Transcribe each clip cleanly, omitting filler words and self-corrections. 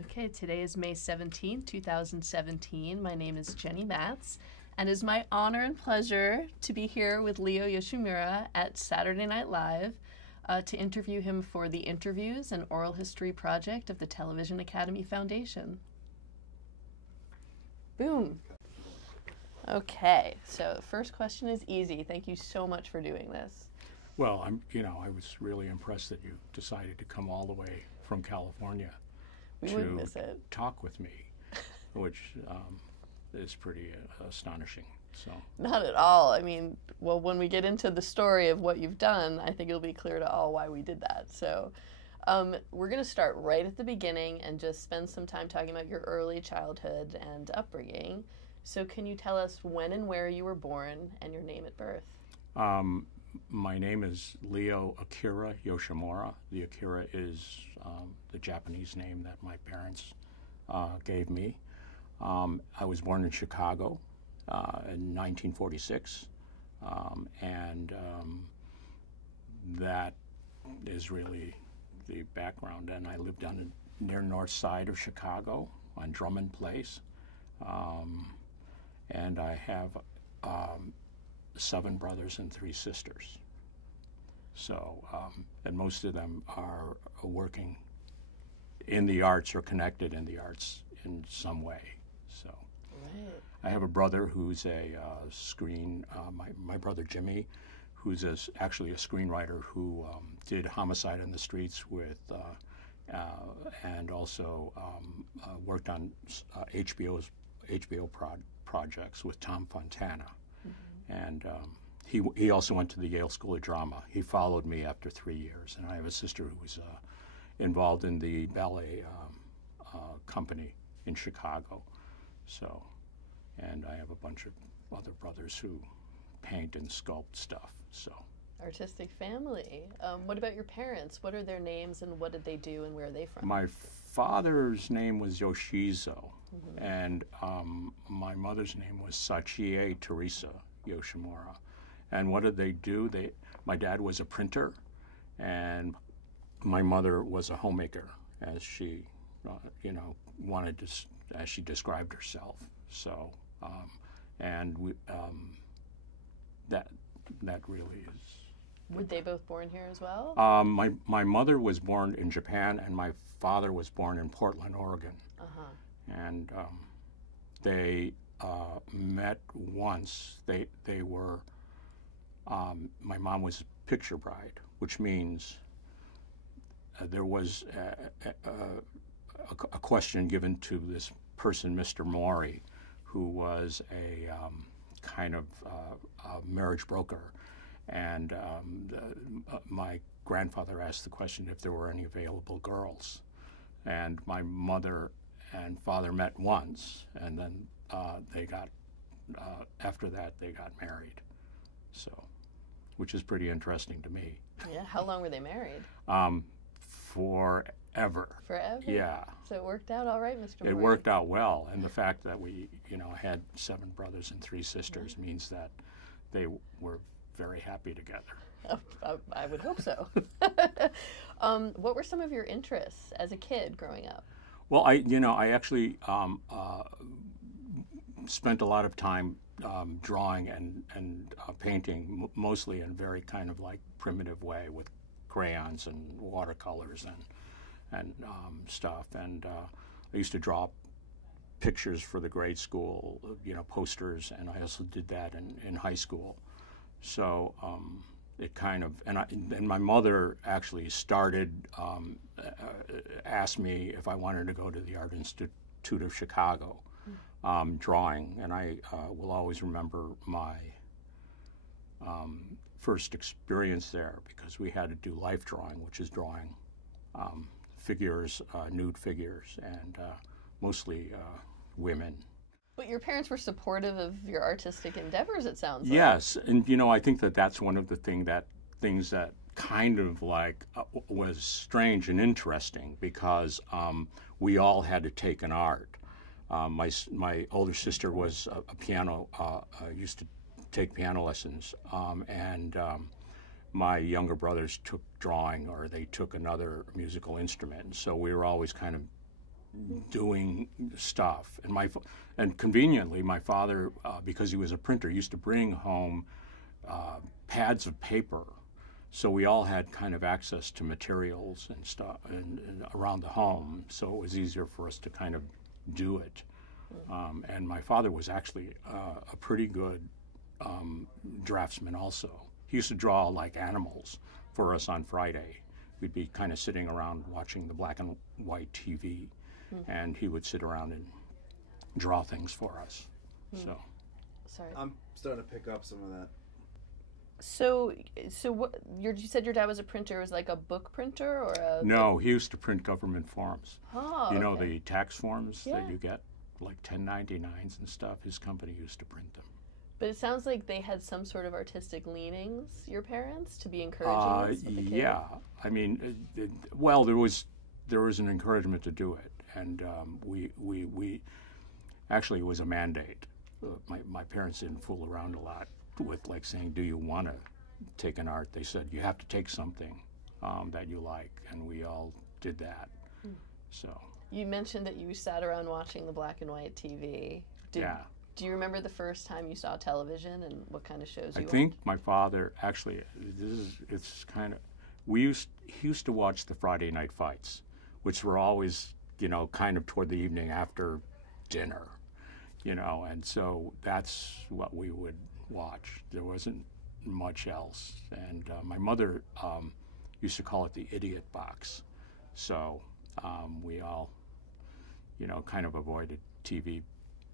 Okay, today is May 17th, 2017. My name is Jenny Matz, and it is my honor and pleasure to be here with Leo Yoshimura at Saturday Night Live to interview him for the Interviews and Oral History Project of the Television Academy Foundation. Boom. Okay, so the first question is easy. Thank you so much for doing this. Well, I was really impressed that you decided to come all the way from California to talk with me, which is pretty astonishing. So not at all. I mean, well, when we get into the story of what you've done, I think it'll be clear to all why we did that. So we're going to start right at the beginning and just spend some time talking about your early childhood and upbringing. So can you tell us when and where you were born and your name at birth? My name is Leo Akira Yoshimura. The Akira is the Japanese name that my parents gave me. I was born in Chicago in 1946, and that is really the background. And I lived on the near north side of Chicago on Drummond Place, and I have 7 brothers and 3 sisters. So, and most of them are working in the arts or connected in the arts in some way. So, right. I have a brother who's a my brother Jimmy, who's actually a screenwriter who did Homicide on the Streets with, and also worked on HBO projects with Tom Fontana. And he also went to the Yale School of Drama. He followed me after 3 years, and I have a sister who was involved in the ballet company in Chicago. So, and I have a bunch of other brothers who paint and sculpt stuff. So, artistic family. What about your parents? What are their names, and what did they do, and where are they from? My father's name was Yoshizo, and my mother's name was Sachie Teresa Yoshimura. And what did they do? My dad was a printer, and my mother was a homemaker, as she, wanted to, as she described herself. So, and we, that really is. Were they both born here as well? My mother was born in Japan, and my father was born in Portland, Oregon. And they met once. They were. My mom was a picture bride, which means there was a question given to this person, Mr. Mori, who was a kind of a marriage broker. And my grandfather asked the question if there were any available girls. And my mother and father met once, and then they got, after that, they got married. So, which is pretty interesting to me. Yeah, how long were they married? Forever. Forever? Yeah. So it worked out all right, Mr. Mori? It worked out well, and the fact that we, had 7 brothers and 3 sisters means that they were very happy together. I would hope so. What were some of your interests as a kid growing up? Well, I actually spent a lot of time drawing and painting, mostly in a very kind of like primitive way with crayons and watercolors and stuff. And I used to draw pictures for the grade school, posters, and I also did that in high school. So it kind of, and my mother actually started, asked me if I wanted to go to the Art Institute of Chicago, drawing, and I will always remember my first experience there, because we had to do life drawing, which is drawing figures, nude figures, and mostly women. But your parents were supportive of your artistic endeavors, it sounds like. Yes, and I think that's one of the things that kind of like was strange and interesting, because we all had to take an art. My older sister was a piano, used to take piano lessons, and my younger brothers took drawing, or they took another musical instrument. So we were always kind of doing stuff. And conveniently, my father, because he was a printer, used to bring home pads of paper. So we all had kind of access to materials and stuff and around the home. So it was easier for us to kind of do it. And my father was actually a pretty good draftsman also. He used to draw like animals for us on Friday. We'd be kind of sitting around watching the black and white TV, and he would sit around and draw things for us. So, sorry. I'm starting to pick up some of that. So what? You said your dad was a printer. Was like a book printer or a? No, he used to print government forms. Oh, you know okay. the tax forms Yeah. that you get, like 1099s and stuff. His company used to print them. But it sounds like they had some sort of artistic leanings, your parents, to be encouraging this with the kid. Yeah, I mean, well, there was an encouragement to do it, and we actually, it was a mandate. My parents didn't fool around a lot with like saying, "Do you want to take an art?" They said, "You have to take something that you like," and we all did that. So You mentioned that you sat around watching the black and white TV. yeah. Do you remember the first time you saw television and what kind of shows you I watched? think my father actually. It's kind of. He used to watch the Friday night fights, which were always kind of toward the evening after dinner, and so that's what we would watch. There wasn't much else, and my mother used to call it the idiot box. So we all, kind of avoided TV.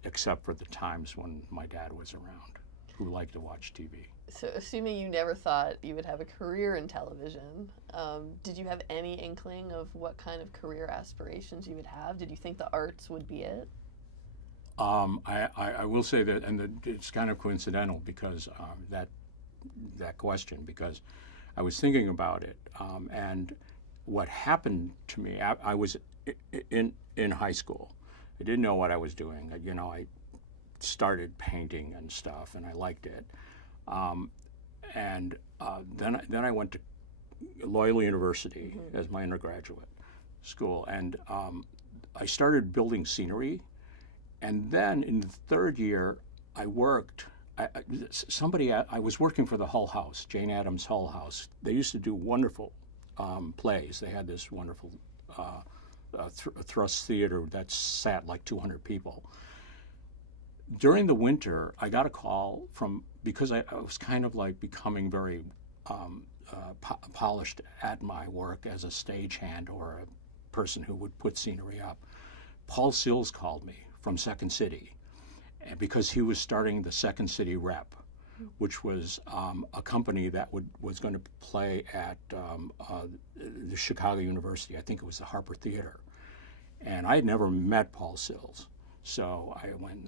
Except for the times when my dad was around, who liked to watch TV. So, assuming you never thought you would have a career in television, did you have any inkling of what kind of career aspirations you would have? Did you think the arts would be it? I will say that, and it's kind of coincidental because that question, because I was thinking about it, and what happened to me, I was in high school. I didn't know what I was doing. I started painting and stuff, and I liked it. Then I went to Loyola University as my undergraduate school, and I started building scenery. And then in the third year, I worked. I was working for the Hull House, Jane Addams Hull House. They used to do wonderful plays. They had this wonderful thrust theater that sat like 200 people. During the winter, I got a call because I was kind of like becoming very polished at my work as a stagehand or a person who would put scenery up. Paul Sills called me from Second City because he was starting the Second City Rep, which was a company that was going to play at the Chicago University. I think it was the Harper Theater. And I had never met Paul Sills. So I went,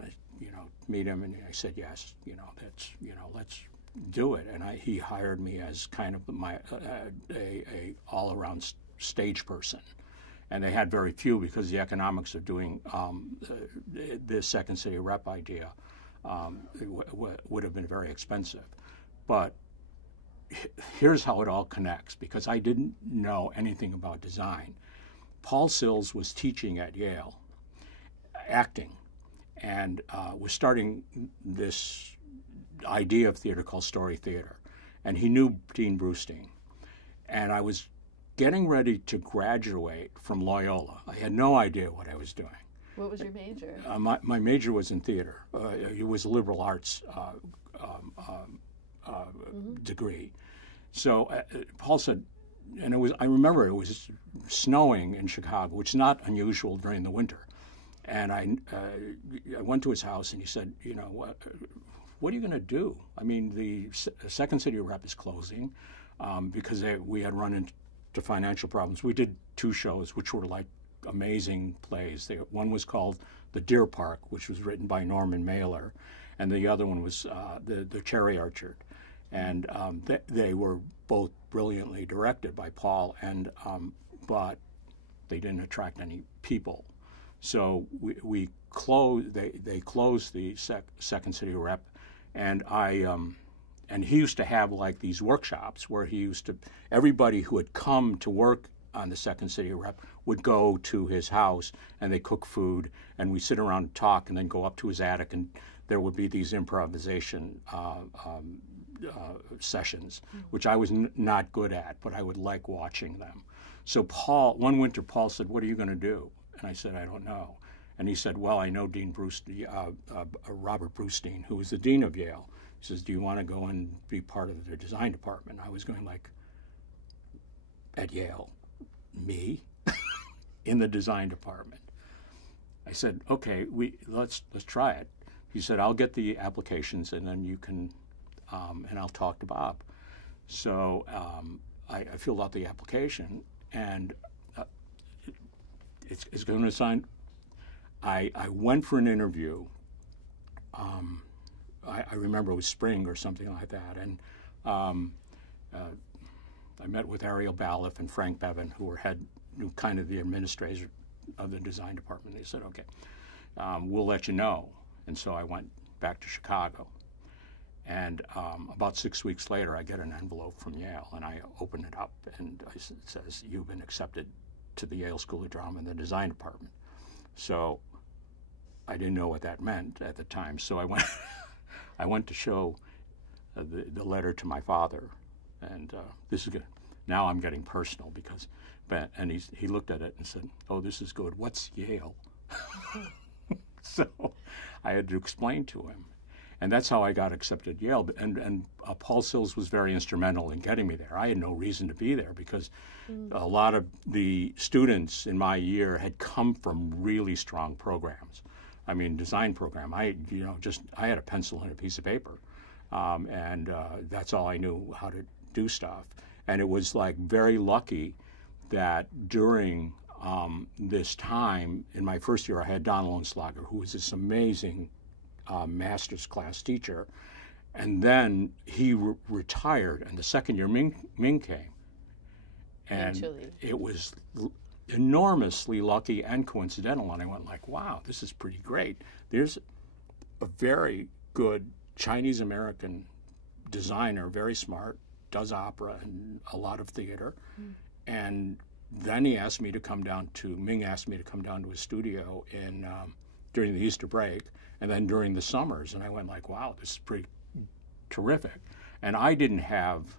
meet him, and I said, yes, let's do it. And he hired me as kind of a all-around stage person. And they had very few because the economics of doing the Second City Rep idea would have been very expensive. But here's how it all connects, because I didn't know anything about design. Paul Sills was teaching at Yale, acting, and was starting this idea of theater called Story Theater. And he knew Dean Brustein. And I was getting ready to graduate from Loyola. I had no idea what I was doing. What was your major? My major was in theater. It was a liberal arts degree. So Paul said, and I remember it was snowing in Chicago, which is not unusual during the winter. And I went to his house, and he said, what are you going to do? I mean, the Second City Rep is closing because we had run into financial problems. We did 2 shows, which were like amazing plays. One was called The Deer Park, which was written by Norman Mailer, and the other one was the Cherry Orchard. And they were both brilliantly directed by Paul, and but they didn't attract any people. So we closed. They closed the Second City Rep, and and he used to have like these workshops where he used to, everybody who had come to work on the Second City rep would go to his house and they cook food and we sit around and talk and then go up to his attic and there would be these improvisation sessions, which I was not good at, but I would like watching them. So one winter, Paul said, "What are you going to do?" And I said, "I don't know." And he said, "Well, I know Dean Robert Brustein, who was the dean of Yale." He says, "Do you want to go and be part of the design department?" I was going like, at Yale, me, in the design department. I said, "Okay, let's try it." He said, "I'll get the applications and then you can, and I'll talk to Bob." So I filled out the application and it's going to sign. I went for an interview. I remember it was spring or something like that, and I met with Ariel Balliff and Frank Bevan, who were kind of the administrators of the design department. They said, "Okay, we'll let you know." And so I went back to Chicago. And about 6 weeks later, I get an envelope from Yale, and I open it up, and it says, "You've been accepted to the Yale School of Drama in the design department." So I didn't know what that meant at the time. So I went to show the letter to my father, and this is good. Now I'm getting personal and he looked at it and said, "Oh, this is good. What's Yale?" So I had to explain to him. And that's how I got accepted at Yale. And Paul Sills was very instrumental in getting me there. I had no reason to be there because a lot of the students in my year had come from really strong programs. I mean, design program. I had a pencil and a piece of paper, and that's all I knew how to do stuff. And it was like very lucky that during this time in my first year, I had Don Lohenslager, who was this amazing master's class teacher, and then he retired, and the second year Ming came, and it was enormously lucky and coincidental, and I went like, "Wow, this is pretty great. There's a very good Chinese American designer, very smart, does opera and a lot of theater," and then Ming asked me to come down to his studio during the Easter break, and then during the summers, and I went like, "Wow, this is pretty terrific." And I didn't have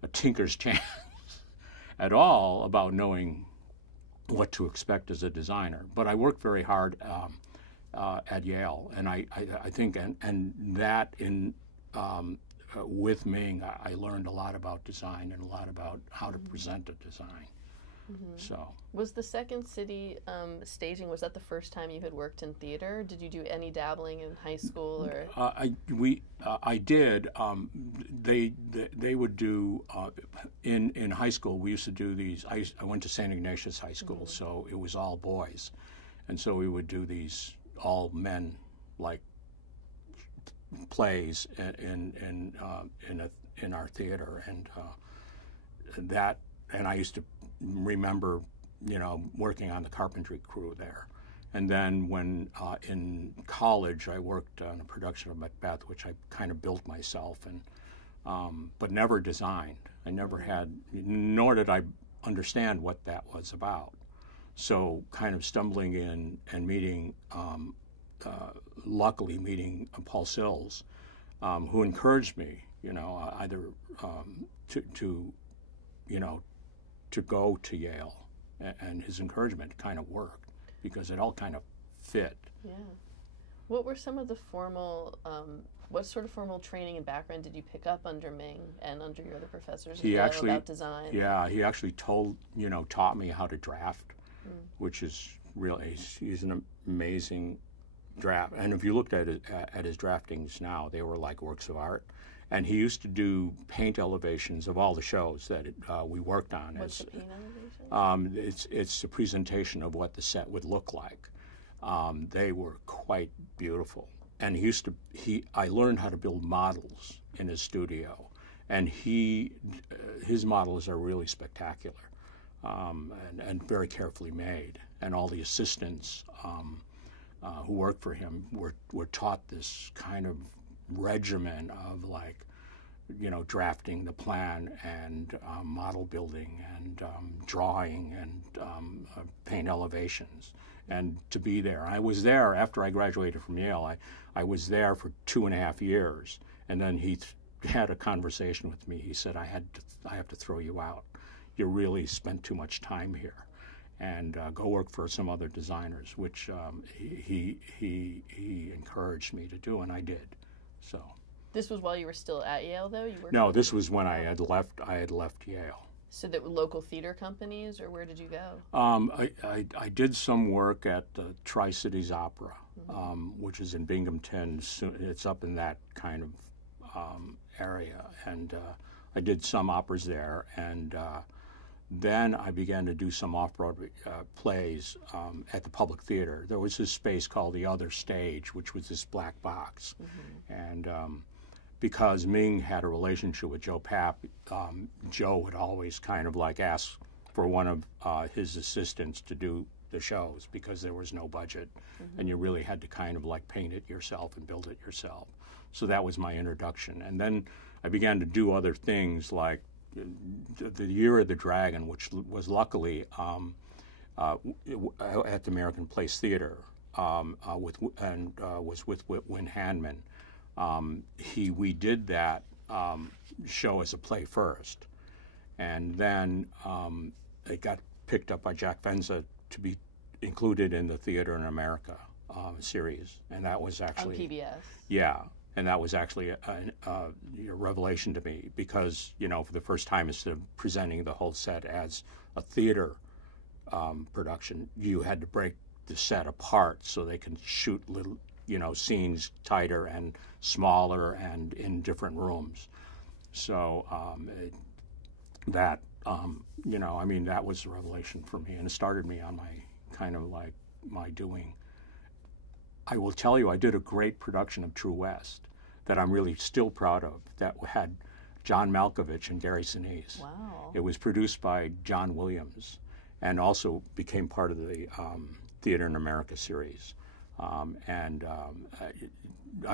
a tinker's chance at all about knowing what to expect as a designer, but I worked very hard at Yale, and I think and that with Ming, I learned a lot about design and a lot about how to present a design. So was the Second City staging, was that the first time you had worked in theater? Did you do any dabbling in high school or? I did. They would do in high school. We used to do these. I went to St. Ignatius High School, so it was all boys, and so we would do these all men like plays in our theater, and I used to remember, working on the carpentry crew there. And then when in college, I worked on a production of Macbeth, which I kind of built myself, but never designed. I never had, nor did I understand what that was about. So kind of stumbling in and luckily meeting Paul Sills, who encouraged me, either to go to Yale, and his encouragement kind of worked because it all kind of fit. Yeah. What were some of the what sort of formal training and background did you pick up under Ming and under your other professors about design? Yeah, he actually taught me how to draft, which is really, he's an amazing draft. And if you looked at his draftings now, they were like works of art. And he used to do paint elevations of all the shows that we worked on. What's the paint elevation? It's a presentation of what the set would look like. They were quite beautiful. And I learned how to build models in his studio, and his models are really spectacular, and very carefully made. And all the assistants who worked for him were taught this kind of regimen of like drafting the plan and model building and drawing and paint elevations. And to be there, I was there after I graduated from Yale. I was there for 2.5 years, and then he had a conversation with me. He said, I have to throw you out. You really spent too much time here, and go work for some other designers, which he encouraged me to do, and I did. So. This was while you were still at Yale, though? No, this was when I had left Yale. So that were local theater companies, or where did you go? I did some work at the Tri-Cities Opera, which is in Binghamton. It's up in that kind of area, and I did some operas there, and then I began to do some off-Broadway plays at the Public Theater. There was this space called the Other Stage, which was this black box, and because Ming had a relationship with Joe Papp, Joe would always kind of like ask for one of his assistants to do the shows because there was no budget, and you really had to kind of like paint it yourself and build it yourself. So that was my introduction. And then I began to do other things like the Year of the Dragon, which was luckily at the American Place Theater was with Win Handman. We did that show as a play first, and then it got picked up by Jack Venza to be included in the Theater in America series, and that was actually on PBS. Yeah, and that was actually a revelation to me because for the first time, instead of presenting the whole set as a theater production, you had to break the set apart so they can shoot little scenes tighter and smaller and in different rooms. So that was a revelation for me, and it started me on my kind of like my doing. I will tell you, I did a great production of True West that I'm really still proud of, that had John Malkovich and Gary Sinise. Wow. It was produced by John Williams and also became part of the Theater in America series. I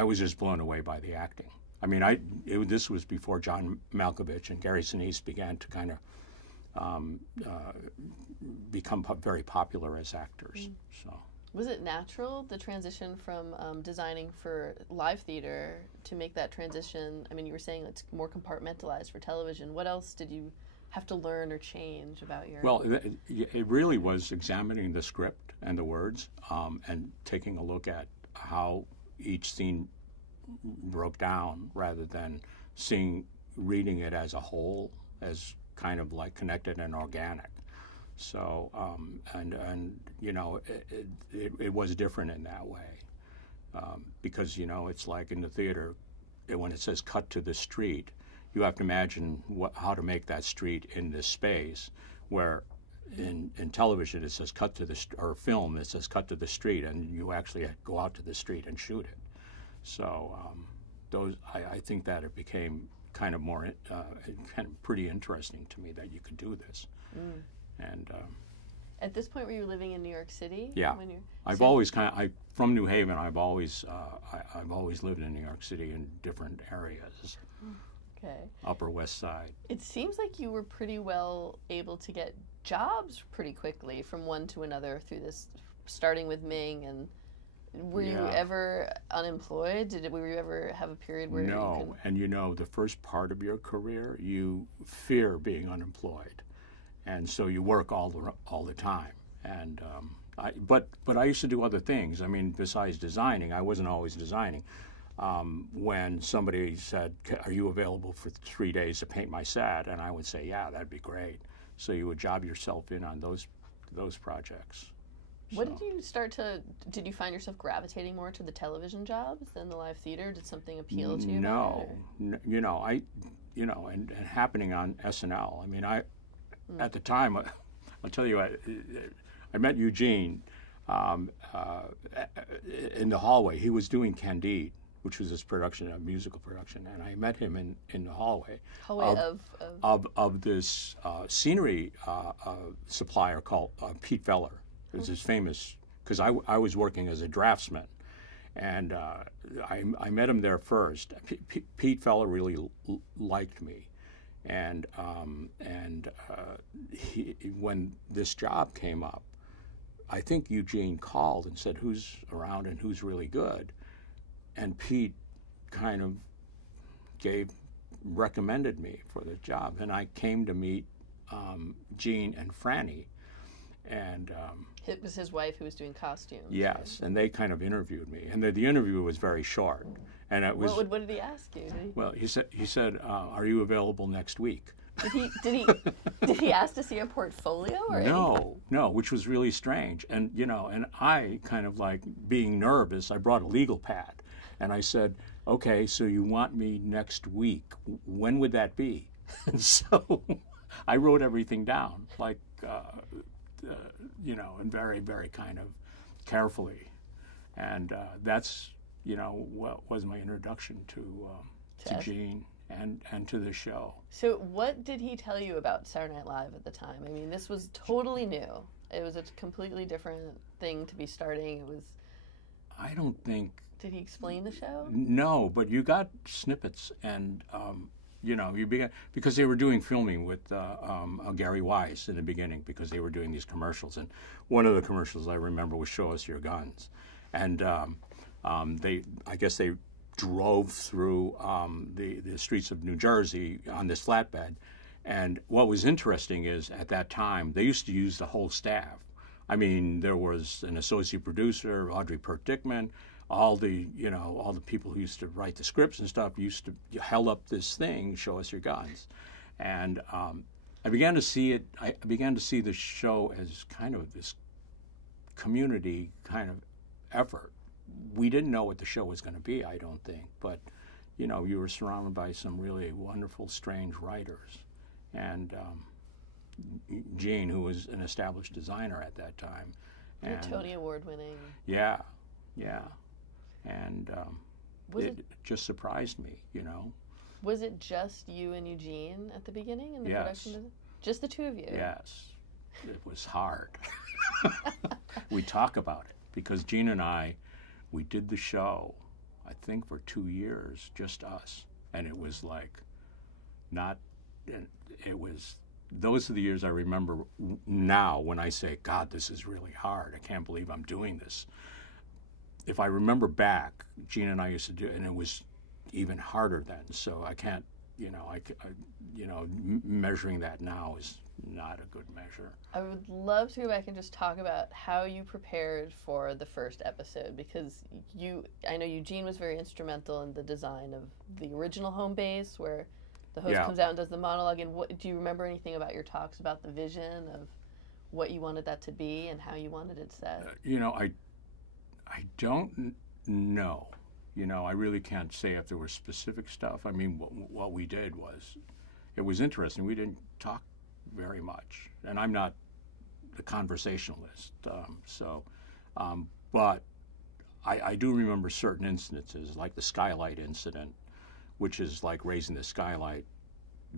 was just blown away by the acting. I mean, this was before John Malkovich and Gary Sinise began to kind of become very popular as actors. So. Was it natural, the transition from designing for live theater to make that transition? I mean, you were saying it's more compartmentalized for television. What else did you have to learn or change about your... Well, it really was examining the script and the words and taking a look at how each scene broke down rather than reading it as a whole, as kind of like connected and organic. So, it was different in that way because, it's like in the theater, when it says cut to the street, you have to imagine how to make that street in this space, where in television it says cut to the or film it says cut to the street, and you actually go out to the street and shoot it. So I think that it became kind of more kind of pretty interesting to me that you could do this. And at this point, were you living in New York City? Yeah, I've always from New Haven. I've always lived in New York City in different areas. Okay. Upper West Side. It seems like you were pretty well able to get jobs pretty quickly from one to another through this, starting with Ming. And were you ever unemployed? Were you ever have a period where No, and the first part of your career, you fear being unemployed, and so you work all the time. And but I used to do other things. I mean, besides designing, I wasn't always designing. When somebody said, "Are you available for 3 days to paint my set?" and I would say, "Yeah, that'd be great." So you would job yourself in on those projects. What did you find yourself gravitating more to the television jobs than the live theater? Did something appeal to you? No, and happening on SNL. I mean, at the time, I'll tell you, I met Eugene in the hallway. He was doing Candide, which was this production, a musical production, and I met him in the hallway. Of this scenery supplier called Pete Feller. It was this famous, because I was working as a draftsman, And I met him there first. Pete Feller really liked me, and when this job came up, I think Eugene called and said, "Who's around and who's really good?" And Pete kind of recommended me for the job, and I came to meet Gene and Franny, and it was his wife who was doing costumes. Yes, and they kind of interviewed me, and the interview was very short, and it was. What did he ask you? Well, he said, "Are you available next week?" Did he ask to see a portfolio or No, which was really strange, and and I kind of like being nervous. I brought a legal pad, and I said, "Okay, so you want me next week? When would that be?" And so I wrote everything down, like. And very, very kind of carefully, and that's what was my introduction to Gene and to the show. So, what did he tell you about Saturday Night Live at the time? I mean, this was totally new. It was a completely different thing to be starting. It was. I don't think. Did he explain the show? No, but you got snippets, and you began because they were doing filming with Gary Wise in the beginning because they were doing these commercials, and one of the commercials I remember was "Show Us Your Guns," and I guess they drove through the streets of New Jersey on this flatbed, and what was interesting is at that time they used to use the whole staff. I mean, there was an associate producer, Audrey Pert-Dickman. All the people who used to write the scripts and stuff held up this thing, "Show Us Your Guns," and I began to see it. I began to see the show as kind of this community kind of effort. We didn't know what the show was going to be, I don't think, but you were surrounded by some really wonderful, strange writers, and Gene, who was an established designer at that time, and Tony Award winning. Yeah. And it just surprised me, Was it just you and Eugene at the beginning in the production business? Just the two of you? Yes. It was hard. We talk about it because Gene and I, we did the show, I think for 2 years, just us. And it was like those are the years I remember now when I say, God, this is really hard. I can't believe I'm doing this. If I remember back, Gene and I used to do it, and it was even harder then. So I can't, measuring that now is not a good measure. I would love to go back and just talk about how you prepared for the first episode, because I know Eugene was very instrumental in the design of the original home base, where the host comes out and does the monologue. And do you remember anything about your talks about the vision of what you wanted that to be and how you wanted it set? I don't know. I really can't say if there was specific stuff. I mean, what we did was, it was interesting. We didn't talk very much, and I'm not a conversationalist. But I do remember certain instances, like the skylight incident, which is like raising the skylight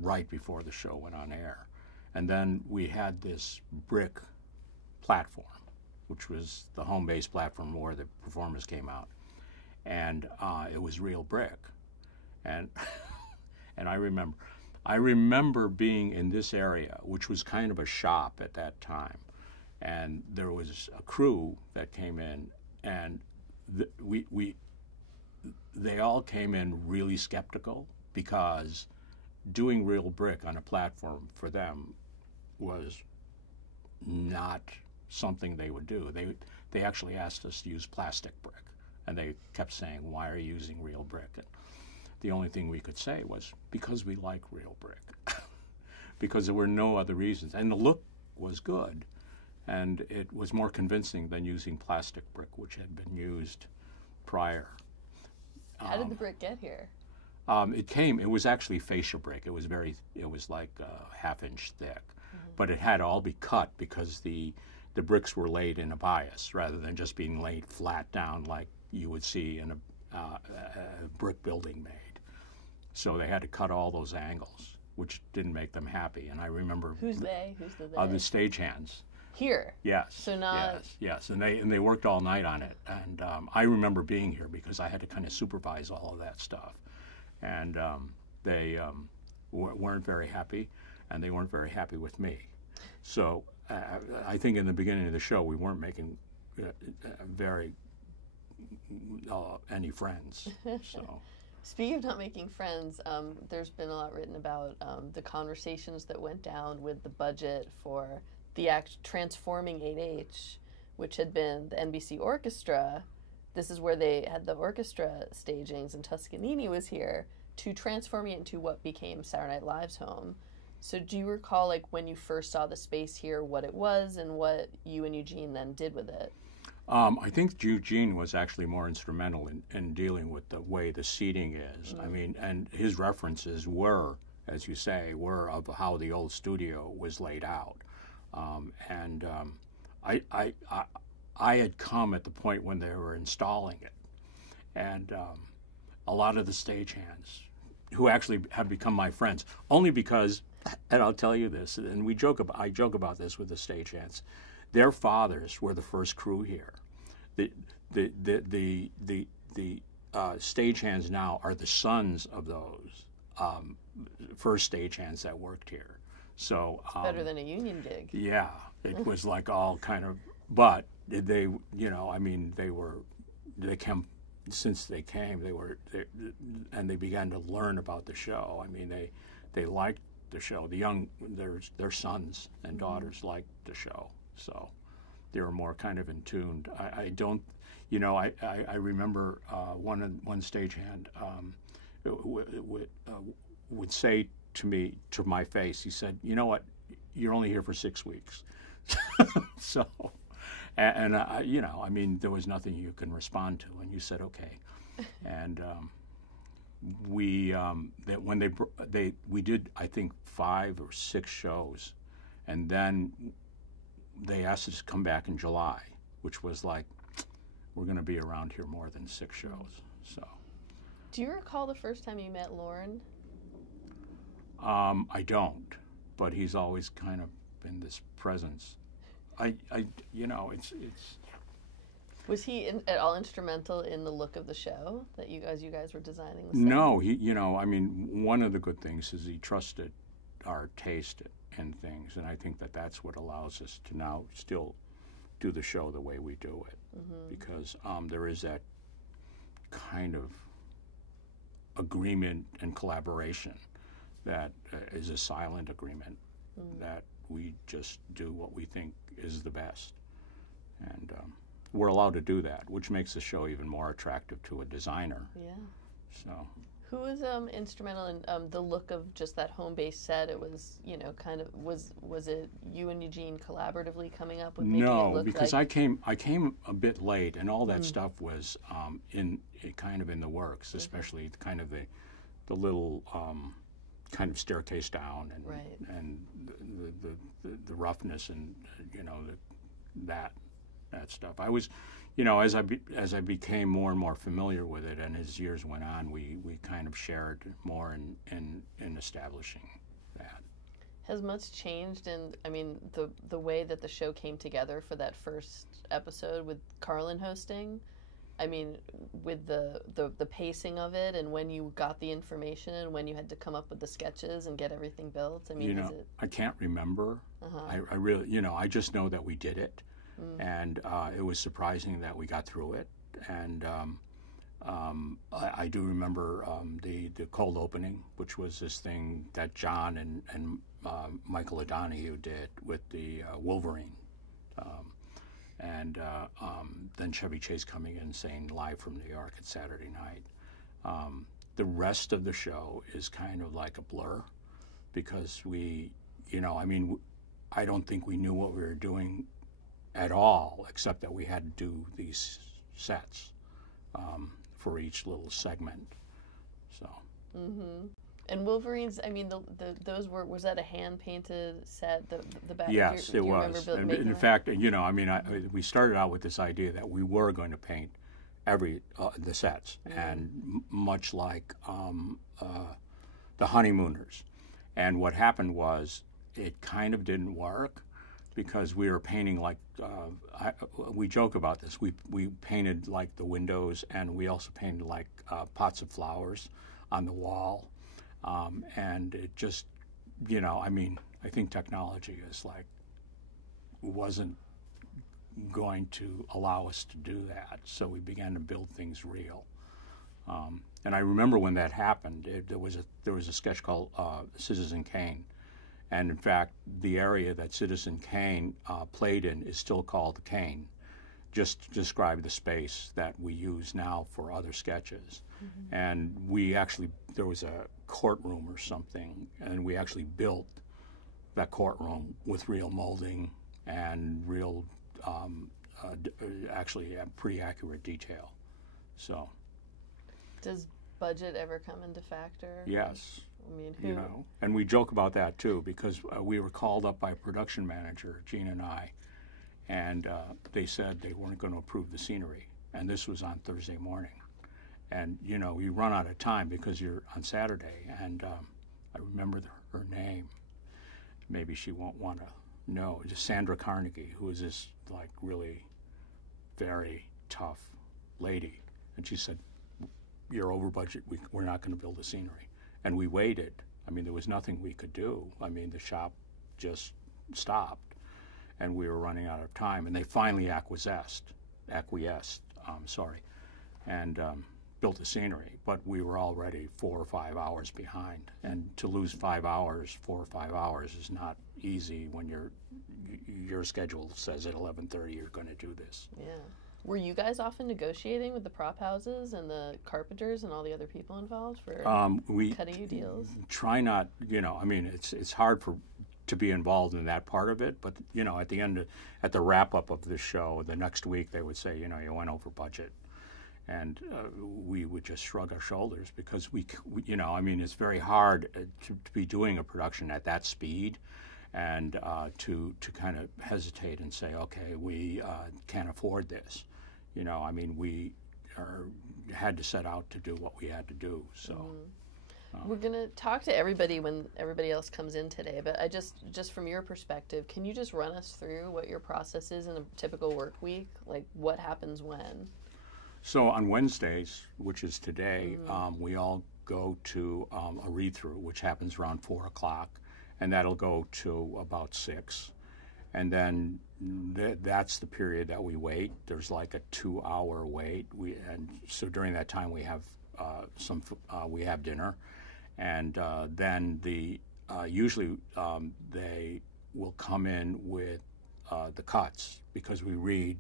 right before the show went on air. And then we had this brick platform, which was the home base platform where the performers came out, and it was real brick, and and I remember being in this area, which was kind of a shop at that time, and there was a crew that came in, and they all came in really skeptical because doing real brick on a platform for them was not something they would do. They actually asked us to use plastic brick, and they kept saying, "Why are you using real brick?" And the only thing we could say was, because we like real brick, because there were no other reasons. And the look was good, and it was more convincing than using plastic brick, which had been used prior. How did the brick get here? It was actually fascia brick. It was like a half-inch thick, but it had to all be cut because the bricks were laid in a bias rather than just being laid flat down like you would see in a brick building made. So they had to cut all those angles, which didn't make them happy. And I remember Who's they? Who's the they? The stagehands. Here. Yes. So not. Yes, and they worked all night on it, and I remember being here because I had to kind of supervise all of that stuff, and they weren't very happy, and they weren't very happy with me. So I think in the beginning of the show we weren't making very any friends. So. Speaking of not making friends, there's been a lot written about the conversations that went down with the budget for the transforming 8H, which had been the NBC Orchestra. This is where they had the orchestra stagings, and Toscanini was here, to transforming it into what became Saturday Night Live's home. So do you recall, like, when you first saw the space here, what it was and what you and Eugene then did with it? I think Eugene was actually more instrumental in dealing with the way the seating is. I mean, and his references were, as you say, were of how the old studio was laid out. I had come at the point when they were installing it, and a lot of the stagehands, who actually have become my friends, only because, and I'll tell you this, and I joke about this with the stagehands, their fathers were the first crew here. The stagehands now are the sons of those first stagehands that worked here. So better than a union gig. Yeah, it was like all kind of. But they, I mean, they came since they came. And they began to learn about the show. I mean, they liked the show. Their sons and daughters liked the show. So they were more kind of in tune. I don't, I remember one stagehand would say to me, to my face, he said, "You know what? You're only here for 6 weeks." So, and I mean, there was nothing you can respond to, and you said okay. And we did, I think, 5 or 6 shows, and then they asked us to come back in July, which was like, we're going to be around here more than 6 shows. So, do you recall the first time you met Lorne? I don't, but he's always kind of been this presence. It's. Was he at all instrumental in the look of the show that you guys were designing? No, I mean, one of the good things is he trusted our taste in things, and I think that's what allows us to now still do the show the way we do it, because there is that kind of agreement and collaboration that is a silent agreement, that we just do what we think is the best, and we're allowed to do that, which makes the show even more attractive to a designer. Yeah. So. Who was instrumental in the look of just that home-based set? It was, kind of, was it you and Eugene collaboratively coming up with making it look like? No, because I came a bit late, and all that stuff was kind of in the works, especially kind of the little kind of staircase down, and right. and the roughness, and that stuff. I was, as I became more and more familiar with it, and as years went on, we kind of shared more in establishing that. Has much changed in, I mean, the way that the show came together for that first episode with Carlin hosting? I mean, with the pacing of it, and when you got the information, and when you had to come up with the sketches and get everything built. I mean, I can't remember. I really, I just know that we did it, and it was surprising that we got through it. And I do remember the cold opening, which was this thing that John and Michael O'Donoghue did with the Wolverine. And then Chevy Chase coming in saying live from New York at Saturday night. The rest of the show is kind of like a blur, because we, I don't think we knew what we were doing at all, except that we had to do these sets for each little segment. So. Mm-hmm. And Wolverines, I mean, those was that a hand-painted set, the back? Yes, it was. In fact, we started out with this idea that we were going to paint the sets, and much like the Honeymooners. And what happened was, it kind of didn't work. because we were painting like, we joke about this, we painted like the windows, and we also painted like pots of flowers on the wall. And it just, I mean, I think technology is like, wasn't going to allow us to do that. So we began to build things real. And I remember when that happened, there was a sketch called Citizen Kane. And in fact, the area that Citizen Kane played in is still called the Kane, just to describe the space that we use now for other sketches. Mm-hmm. And we actually, there was a courtroom or something, and we actually built that courtroom with real molding and real, actually pretty accurate detail. So. Does budget ever come into factor? Yes. I mean, who? And we joke about that too, because we were called up by a production manager, Gene and I, and they said they weren't going to approve the scenery. And this was on Thursday morning. And, you run out of time because you're on Saturday. And I remember her name. Maybe she won't want to know. It's Sandra Carnegie, who is this, like, really very tough lady. And she said, "You're over budget. We're not going to build the scenery." And we waited. I mean, there was nothing we could do. I mean, the shop just stopped, and we were running out of time. And they finally acquiesced, and built the scenery. But we were already 4 or 5 hours behind. And to lose 5 hours, 4 or 5 hours, is not easy when your schedule says at 11:30 you're going to do this. Yeah. Were you guys often negotiating with the prop houses and the carpenters and all the other people involved for cutting you deals? Try not, I mean, it's hard to be involved in that part of it, but, at the end, at the wrap-up of the show, the next week, they would say, you went over budget. And we would just shrug our shoulders because we I mean, it's very hard to be doing a production at that speed, and to kind of hesitate and say, okay, we can't afford this. I mean, we had to set out to do what we had to do. So we're going to talk to everybody when everybody else comes in today, but I just from your perspective, can you just run us through what your process is in a typical work week? Like, what happens when? So on Wednesdays, which is today, we all go to a read-through, which happens around 4 o'clock, and that'll go to about 6. And then that's the period that we wait. There's like a 2-hour wait. And so during that time we have we have dinner, and then usually they will come in with the cuts, because we read,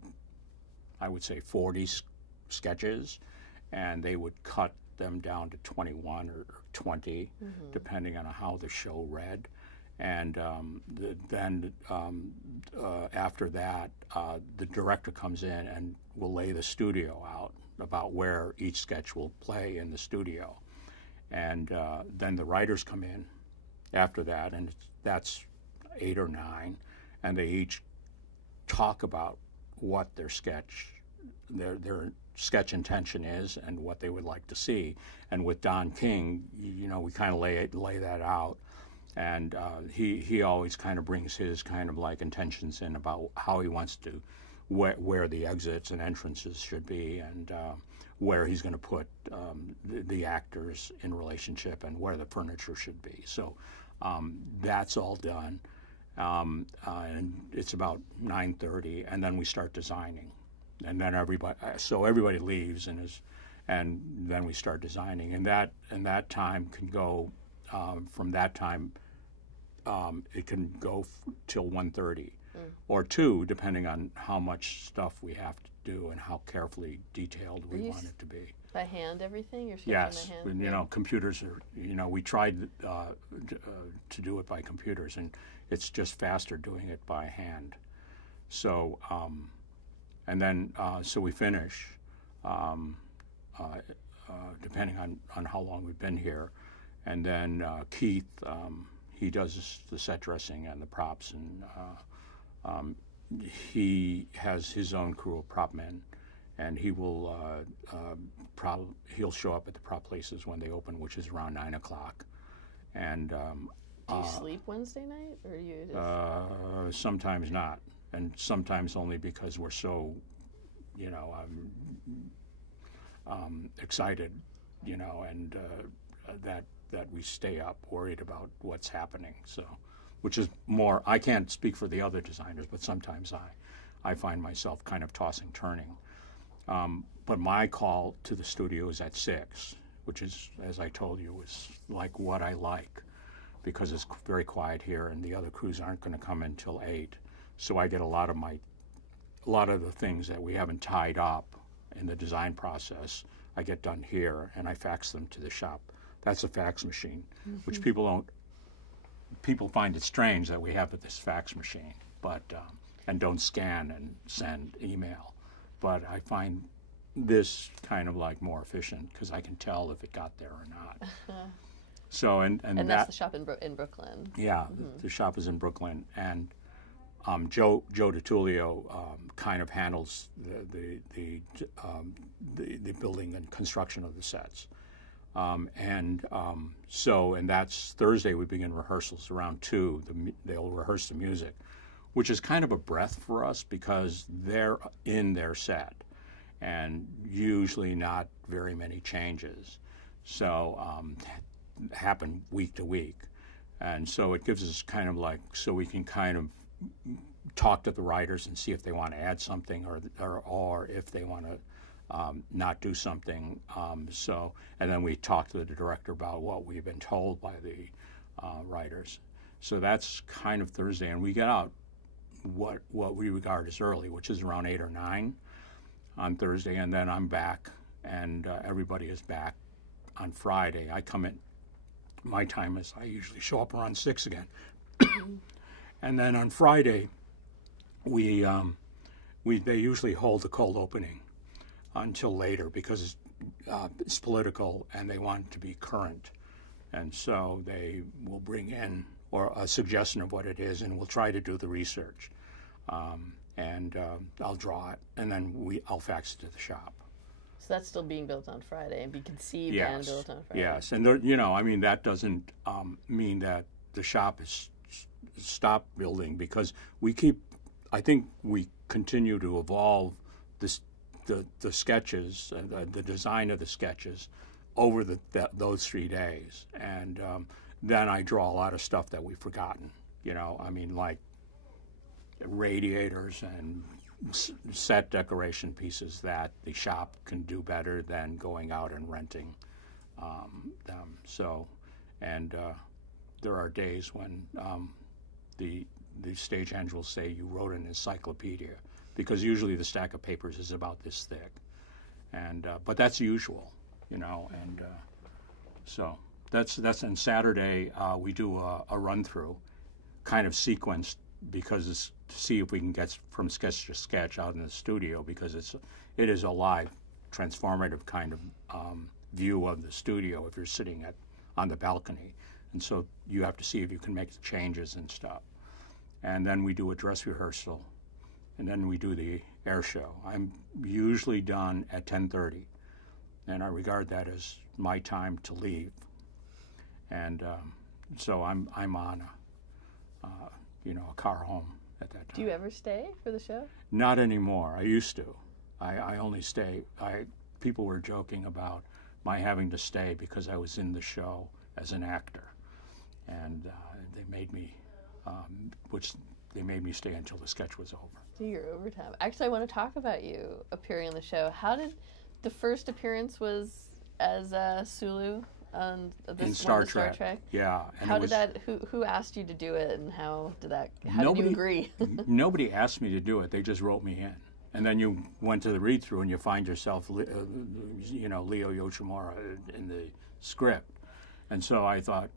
I would say, 40 sketches, and they would cut them down to 21 or 20, depending on how the show read. And then after that, the director comes in and will lay the studio out about where each sketch will play in the studio. And then the writers come in after that, and that's 8 or 9, and they each talk about what their sketch intention is and what they would like to see. And with Don King, we kind of lay that out. And he always kind of brings his kind of like intentions in about how he wants to, where the exits and entrances should be, and where he's going to put the actors in relationship, and where the furniture should be. So that's all done, and it's about 9:30, and then we start designing, and then everybody leaves and then we start designing, and that time can go from that time. It can go till 1:30 or 2, depending on how much stuff we have to do and how carefully detailed we want it to be. By hand, everything? You're sketching yes, by hand? and, computers are. We tried to do it by computers, and it's just faster doing it by hand. So, and then so we finish, depending on how long we've been here, and then Keith. He does the set dressing and the props, and he has his own crew of prop men, and he will he'll show up at the prop places when they open, which is around 9 o'clock, and Do you sleep Wednesday night, or you just... Sometimes not, and sometimes only because we're so, excited, and that we stay up worried about what's happening. So, which is more, I can't speak for the other designers, but sometimes I find myself kind of tossing, turning. But my call to the studio is at 6, which is, as I told you, is like what I like, because it's very quiet here and the other crews aren't going to come in until 8. So I get a lot of the things that we haven't tied up in the design process, I get done here and I fax them to the shop. That's a fax machine, which people find it strange that we have this fax machine, but and don't scan and send email. But I find this kind of like more efficient because I can tell if it got there or not. So and that's the shop in Brooklyn. Yeah, the shop is in Brooklyn, and Joe D'Attulio kind of handles the building and construction of the sets. So that's Thursday. We begin rehearsals around 2. They'll rehearse the music, which is kind of a breath for us because they're in their set, and usually not very many changes. So happen week to week, and so it gives us kind of like, so we can kind of talk to the writers and see if they want to add something or if they want to not do something. And then we talk to the director about what we've been told by the writers. So that's kind of Thursday, and we get out what we regard as early, which is around 8 or 9 on Thursday, and then I'm back, and everybody is back on Friday. I come in, my time is, I usually show up around 6 again. And then on Friday, they usually hold the cold opening until later because it's political and they want it to be current. And so they will bring in or a suggestion of what it is, and we'll try to do the research. And I'll draw it, and then I'll fax it to the shop. So that's still being built on Friday and be conceived Yes. and built on Friday. Yes, and there, that doesn't mean that the shop is stopped building, because I think we continue to evolve the sketches, the design of the sketches over those 3 days. And then I draw a lot of stuff that we've forgotten, like radiators and set decoration pieces that the shop can do better than going out and renting them. So, and there are days when the stagehand will say, "You wrote an encyclopedia," because usually the stack of papers is about this thick, and but that's usual, and so that's and Saturday we do a run through, kind of sequenced, because it's to see if we can get from sketch to sketch out in the studio, because it is a live, transformative kind of view of the studio if you're sitting on the balcony, and so you have to see if you can make the changes and stuff. And then we do a dress rehearsal, and then we do the air show. I'm usually done at 10:30, and I regard that as my time to leave. And so I'm on a car home at that time. Do you ever stay for the show? Not anymore. I used to. I only stay. People were joking about my having to stay because I was in the show as an actor, and they made me stay until the sketch was over. Do your overtime. Actually, I want to talk about you appearing on the show. How did the first appearance was as Sulu on in Star Trek? Yeah. And how did that? Who asked you to do it, and how did you agree? Nobody asked me to do it. They just wrote me in, and then you went to the read through, and you find yourself, Leo Yoshimura in the script, and so I thought,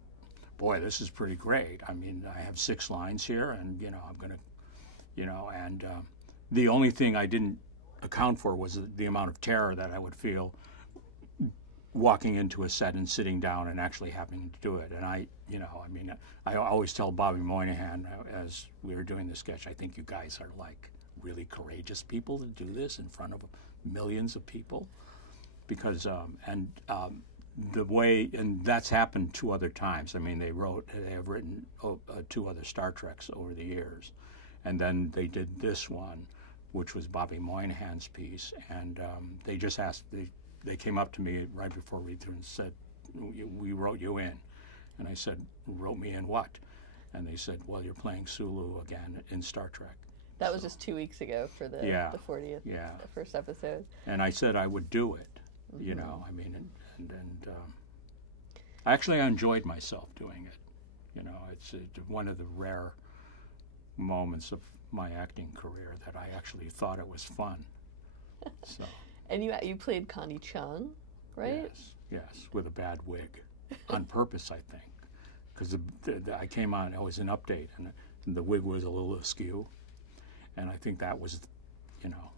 boy, this is pretty great. I mean, I have 6 lines here, and I'm gonna, and the only thing I didn't account for was the amount of terror that I would feel walking into a set and sitting down and actually having to do it. And I always tell Bobby Moynihan as we were doing the sketch, I think you guys are like really courageous people to do this in front of millions of people, because the way, and that's happened 2 other times. I mean, they have written 2 other Star Treks over the years, and then they did this one, which was Bobby Moynihan's piece, and they just asked, they came up to me right before read-through and said, we wrote you in. And I said, wrote me in what? And they said, well, you're playing Sulu again in Star Trek. That was just 2 weeks ago for the 40th first episode. And I said I would do it, you know, I mean, and actually I enjoyed myself doing it. You know, it's one of the rare moments of my acting career that I actually thought it was fun. So. And you played Connie Chung, right? Yes, with a bad wig, on purpose, I think, because I came on. It was an update, and the wig was a little askew, and I think that was, you know.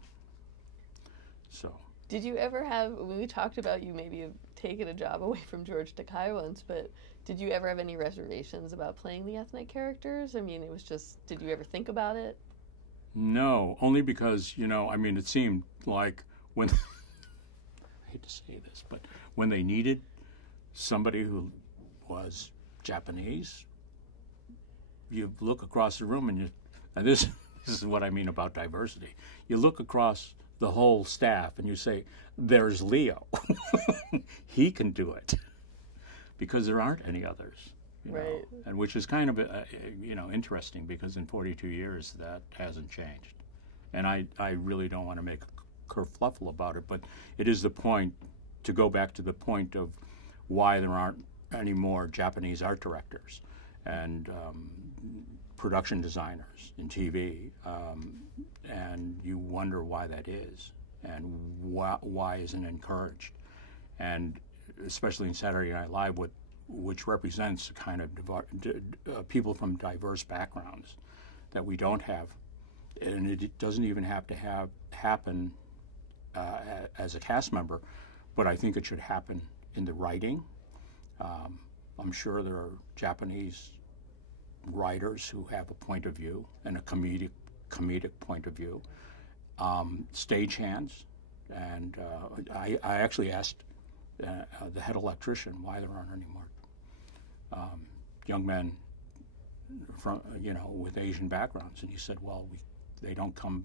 So. Did you ever have? We talked about you maybe have taken a job away from George Takei once, but did you ever have any reservations about playing the ethnic characters? I mean, it was just. Did you ever think about it? No, only because, you know, I mean, it seemed like when. I hate to say this, but when they needed somebody who was Japanese, you look across the room and this is what I mean about diversity. You look across the whole staff and you say, there's Leo. He can do it. Because there aren't any others. You know, and which is kind of, you know, interesting because in 42 years that hasn't changed. And I really don't want to make a kerfluffle about it, but it is the point, to go back to the point of why there aren't any more Japanese art directors and production designers in TV, and you wonder why that is and why isn't encouraged. And especially in Saturday Night Live, which represents kind of people from diverse backgrounds that we don't have, and it doesn't even have to happen as a cast member, but I think it should happen in the writing. I'm sure there are Japanese writers who have a point of view and a comedic point of view. Stagehands, and I actually asked the head electrician why there aren't any more young men from, you know, with Asian backgrounds, and he said, well, they don't come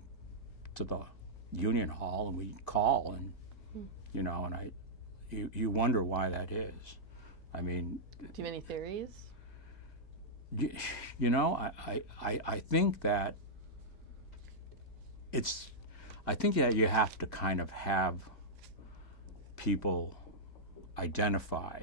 to the union hall, and we call, and you know, and you wonder why that is. I mean, do you have any theories? You know, I think that I think that you have to kind of have people identify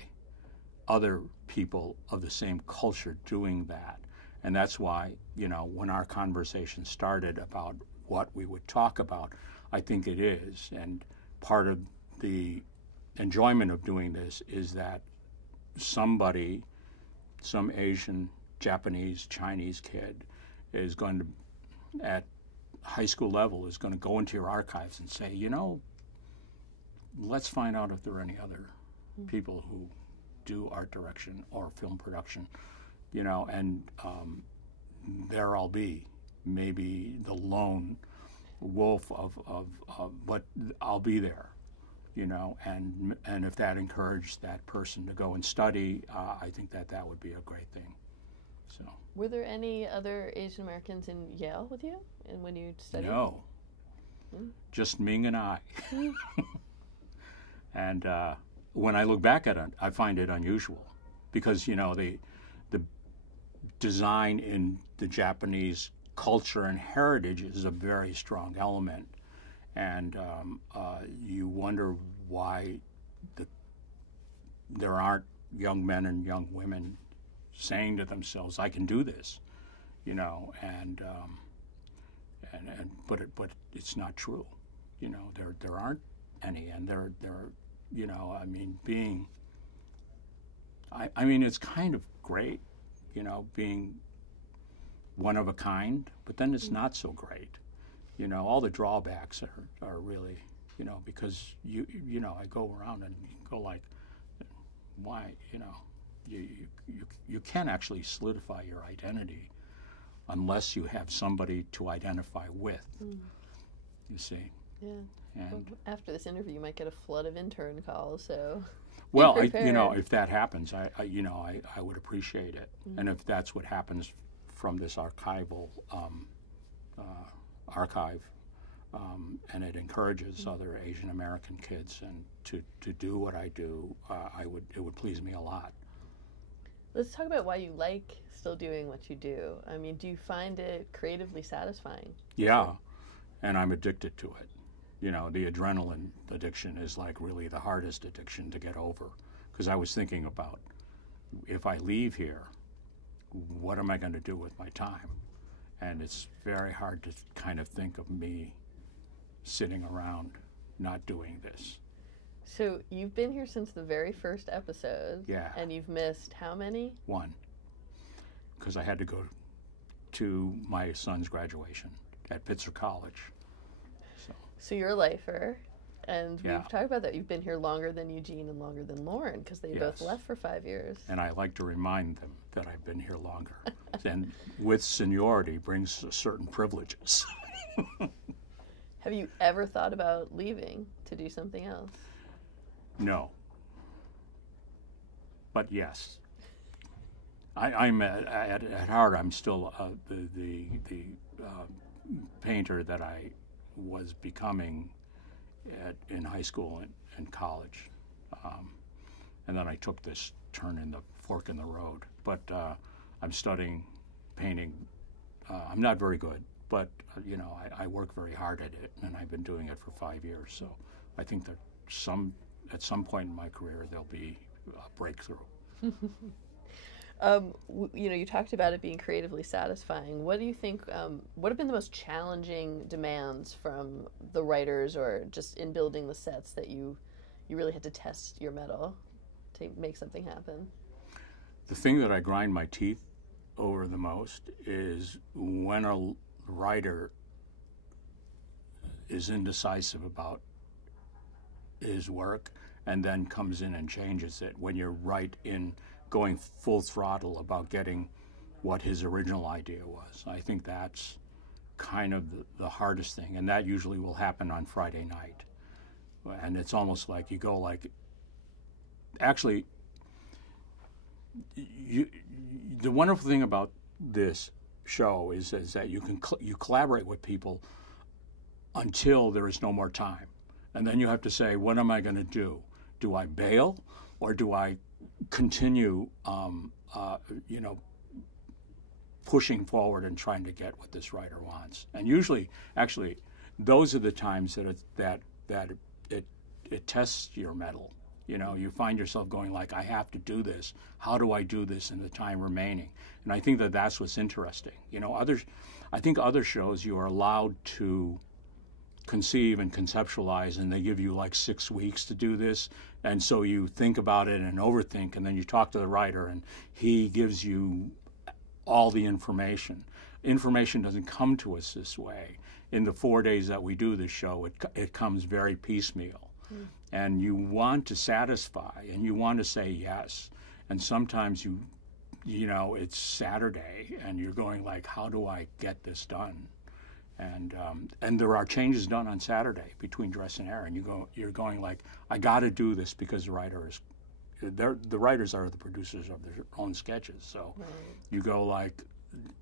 other people of the same culture doing that. And that's why, you know, when our conversation started about what we would talk about, I think it is. And part of the enjoyment of doing this is that somebody, some Asian, Japanese, Chinese kid is going to, at high school level, is going to go into your archives and say, you know, let's find out if there are any other people who do art direction or film production, you know, and there I'll be, maybe the lone wolf of but I'll be there, you know, and if that encouraged that person to go and study, I think that would be a great thing. So. Were there any other Asian Americans in Yale with you, and when you studied? No, just Ming and I. And when I look back at it, I find it unusual, because, you know, the design in the Japanese culture and heritage is a very strong element, and you wonder why there aren't young men and young women saying to themselves, "I can do this," you know, but it's not true, you know. There aren't any, and they're you know, I mean, I mean, it's kind of great, you know, being one of a kind, but then it's not so great, you know. All the drawbacks are really, you know, because you know, I go around and go like, why, you know, you can't actually solidify your identity unless you have somebody to identify with. You see. Yeah. And After this interview, you might get a flood of intern calls. So, well, be prepared. if that happens, I would appreciate it. And if that's what happens from this archival archive, and it encourages other Asian American kids and to do what I do, it would please me a lot. Let's talk about why you like still doing what you do. I mean, do you find it creatively satisfying? Yeah, and I'm addicted to it. The adrenaline addiction is like really the hardest addiction to get over, because I was thinking about, if I leave here, what am I going to do with my time? And it's very hard to kind of think of me sitting around not doing this. So you've been here since the very first episode. Yeah. And you've missed how many? One, because I had to go to my son's graduation at Pitzer College. So you're a lifer, and Yeah. we've talked about that. You've been here longer than Eugene and longer than Lauren, because they both Yes. left for 5 years. And I like to remind them that I've been here longer. And with seniority brings certain privileges. Have you ever thought about leaving to do something else? No. But yes. I'm at heart, I'm still the painter that I was becoming in high school and college. And then I took this turn in the fork in the road. But I'm studying painting. I'm not very good, but I work very hard at it, and I've been doing it for 5 years. So I think that at some point in my career there'll be a breakthrough. You talked about it being creatively satisfying. What do you think, what have been the most challenging demands from the writers, or just in building the sets, that you really had to test your mettle to make something happen? The thing that I grind my teeth over the most is when a writer is indecisive about his work and then comes in and changes it, when you're right in going full throttle about getting what his original idea was. I think that's kind of the hardest thing, and that usually will happen on Friday night. And it's almost like you go like, actually, the wonderful thing about this show is that you collaborate with people until there is no more time. And then you have to say, what am I going to do? Do I bail, or do I continue, pushing forward and trying to get what this writer wants? And usually, actually, those are the times that it tests your mettle. You find yourself going like, I have to do this. How do I do this in the time remaining? And I think that that's what's interesting. I think other shows you are allowed to conceive and conceptualize, and they give you like 6 weeks to do this, and so you think about it and overthink, and then you talk to the writer and he gives you all the information. Information doesn't come to us this way. In the 4 days that we do this show, it comes very piecemeal. And you want to satisfy, and you want to say yes, and sometimes it's Saturday and you're going like, how do I get this done? And there are changes done on Saturday between dress and air, and you're going like, I got to do this because the writers are the producers of their own sketches. So you go like,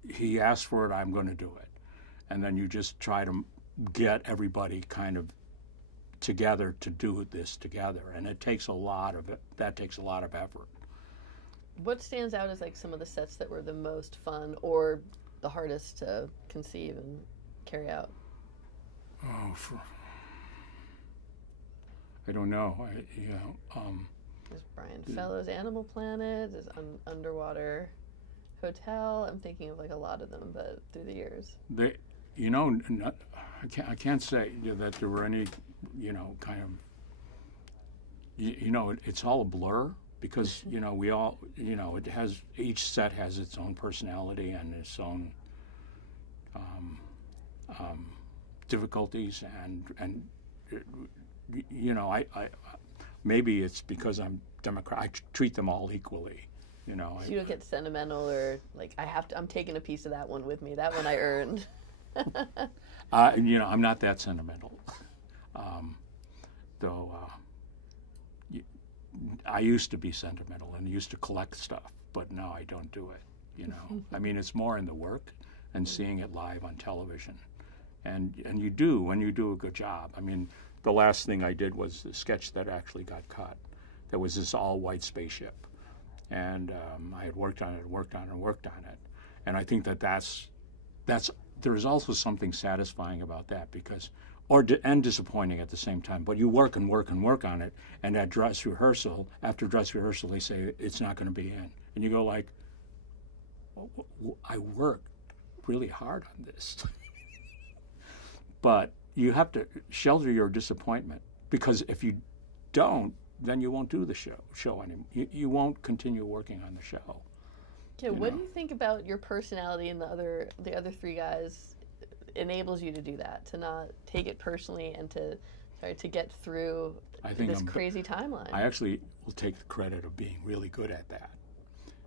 he asked for it, I'm going to do it, and then you just try to get everybody kind of together to do this together, and that takes a lot of effort. What stands out as like some of the sets that were the most fun or the hardest to conceive and carry out? I don't know. There's Brian Fellows' Animal Planet, there's Underwater Hotel. I'm thinking of like a lot of them, but through the years. I can't say that there were any, kind of, it's all a blur, because, we all, each set has its own personality and its own difficulties, and I maybe it's because I'm Democrat. I treat them all equally. So you don't get sentimental, or like, I'm taking a piece of that one with me. That one I earned. I'm not that sentimental. Though I used to be sentimental and used to collect stuff, but now I don't do it. You know, I mean, it's more in the work and seeing it live on television, and you do when you do a good job. I mean, the last thing I did was the sketch that actually got cut. There was this all-white spaceship, and I had worked on it, and I think that's there's also something satisfying about that because. And disappointing at the same time. But you work and work and work on it, and at dress rehearsal, after dress rehearsal, they say it's not going to be in, and you go like, I worked really hard on this. But you have to shelter your disappointment because if you don't, then you won't do the show anymore. You won't continue working on the show. Yeah, what do you think about your personality and the other three guys? Enables you to do that, to not take it personally and to get through this crazy timeline. I actually will take the credit of being really good at that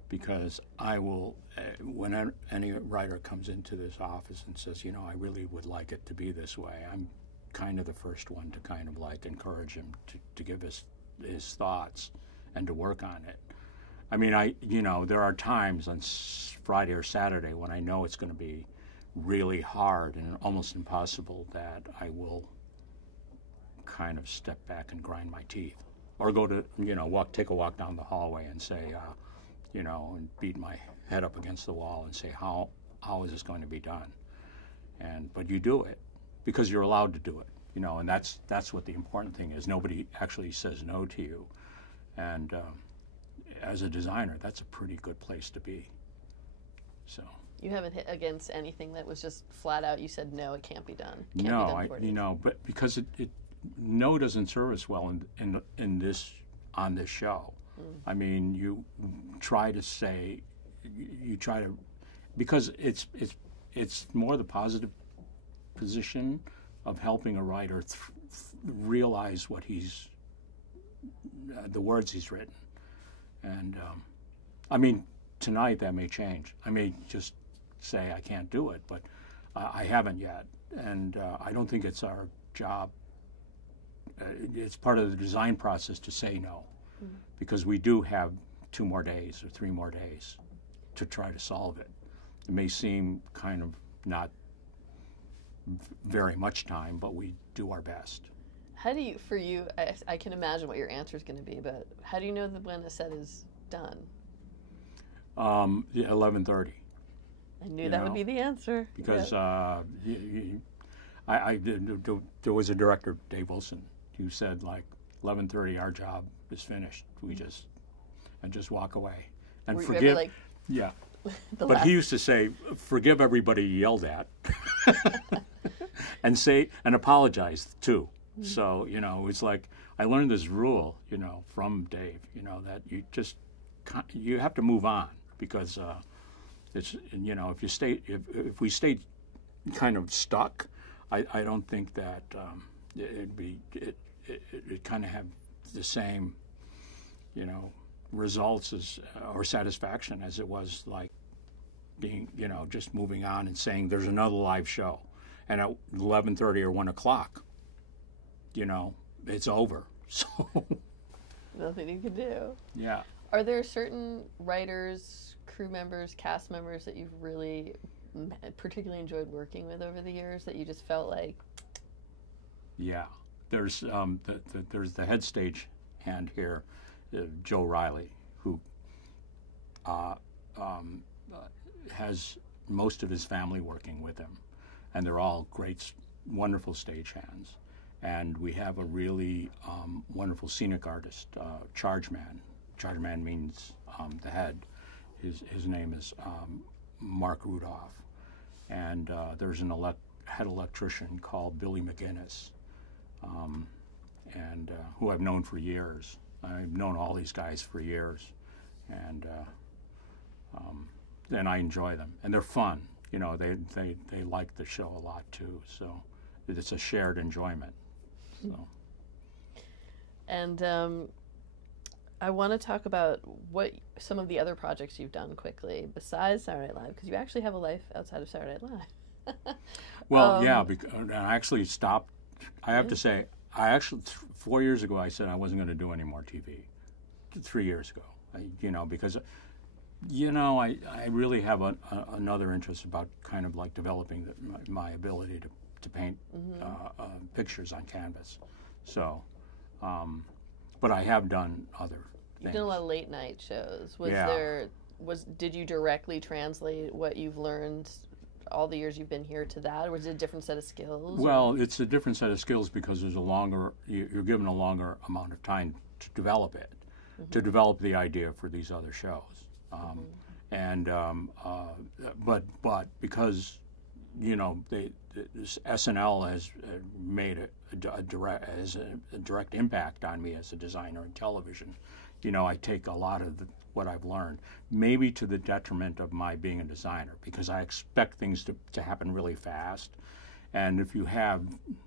because I will, when any writer comes into this office and says, you know, I really would like it to be this way, I'm kind of the first one to kind of like encourage him to give his thoughts and to work on it. I mean, there are times on Friday or Saturday when I know it's going to be really hard and almost impossible that I will kind of step back and grind my teeth or go to, take a walk down the hallway and say, and beat my head up against the wall and say, how is this going to be done? But you do it because you're allowed to do it, and that's what the important thing is. Nobody actually says no to you. And as a designer, that's a pretty good place to be. So. You haven't hit against anything that was just flat out. You said no, it can't be done. But because no doesn't serve us well on this show. I mean, you try to because it's more the positive position of helping a writer realize what the words he's written, and I mean tonight that may change. I may just say I can't do it, but I haven't yet, and I don't think it's our job. It's part of the design process to say no, because we do have 2 more days or 3 more days to try to solve it. It may seem kind of not very much time, but we do our best. How do you, I can imagine what your answer is going to be, but how do you know when a set is done? 11:30. I knew that would be the answer. Because there was a director, Dave Wilson, who said, like, 11:30, our job is finished. We just walk away. And Were forgive. You ever, like, yeah. But he used to say, forgive everybody you yelled at. and apologize, too. So, it's like, I learned this rule, from Dave, that you have to move on because it's, if we stay kind of stuck, I don't think that it kind of have the same, results or satisfaction as it was like being, just moving on and saying there's another live show, and at 11:30 or 1 o'clock, it's over. So nothing you can do. Yeah. Are there certain writers, crew members, cast members that you've really particularly enjoyed working with over the years that you just felt like? Yeah. There's the head stage hand here, Joe Riley, who has most of his family working with him, and they're all great, wonderful stage hands. And we have a really wonderful scenic artist, Charge Man. Charge Man means the head. His name is Mark Rudolph. And there's an head electrician called Billy McGinnis, who I've known for years. I've known all these guys for years, and I enjoy them, and they're fun. They like the show a lot too. So it's a shared enjoyment. So. And I want to talk about what some of the other projects you've done quickly besides Saturday Night Live, because you actually have a life outside of Saturday Night Live. Well, yeah, because I actually stopped I have to say, I actually 4 years ago I said I wasn't going to do any more TV. 3 years ago, because I really have another interest about kind of like developing my ability to paint pictures on canvas. So, but I have done other You've things. done a lot of late night shows. Yeah. Did you directly translate what you've learned all the years you've been here to that, or was it a different set of skills? Well, it's a different set of skills because there's you're given a longer amount of time to develop it, to develop the idea for these other shows. But because this SNL has made a direct impact on me as a designer in television. I take a lot of what I've learned, maybe to the detriment of my being a designer, because I expect things to happen really fast. And if you have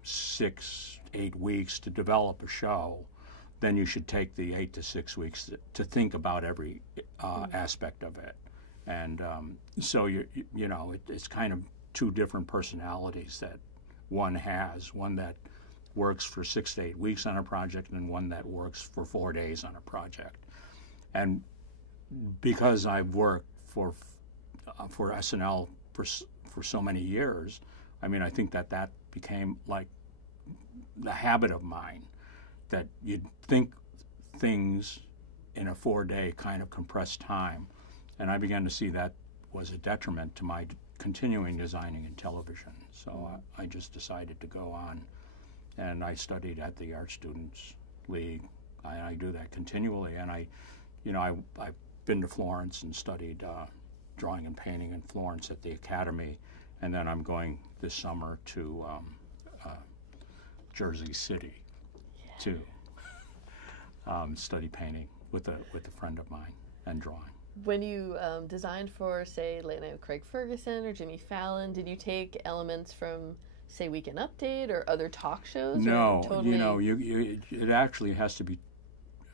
6-8 weeks to develop a show, then you should take the 8 to 6 weeks to think about every aspect of it. And so it's kind of two different personalities that one has, one that works for 6 to 8 weeks on a project and one that works for 4 days on a project. And because I've worked for SNL for so many years, I think that became like the habit of mine, that you'd think things in a 4-day kind of compressed time. And I began to see that was a detriment to my continuing designing in television. So I just decided to go on, and I studied at the Art Students League. I do that continually, and I've been to Florence and studied drawing and painting in Florence at the Academy, and then I'm going this summer to Jersey City to study painting with a friend of mine and drawing. When you designed for, say, Late Night with Craig Ferguson or Jimmy Fallon, did you take elements from, say, Weekend Update or other talk shows? No, or totally... it actually has to be,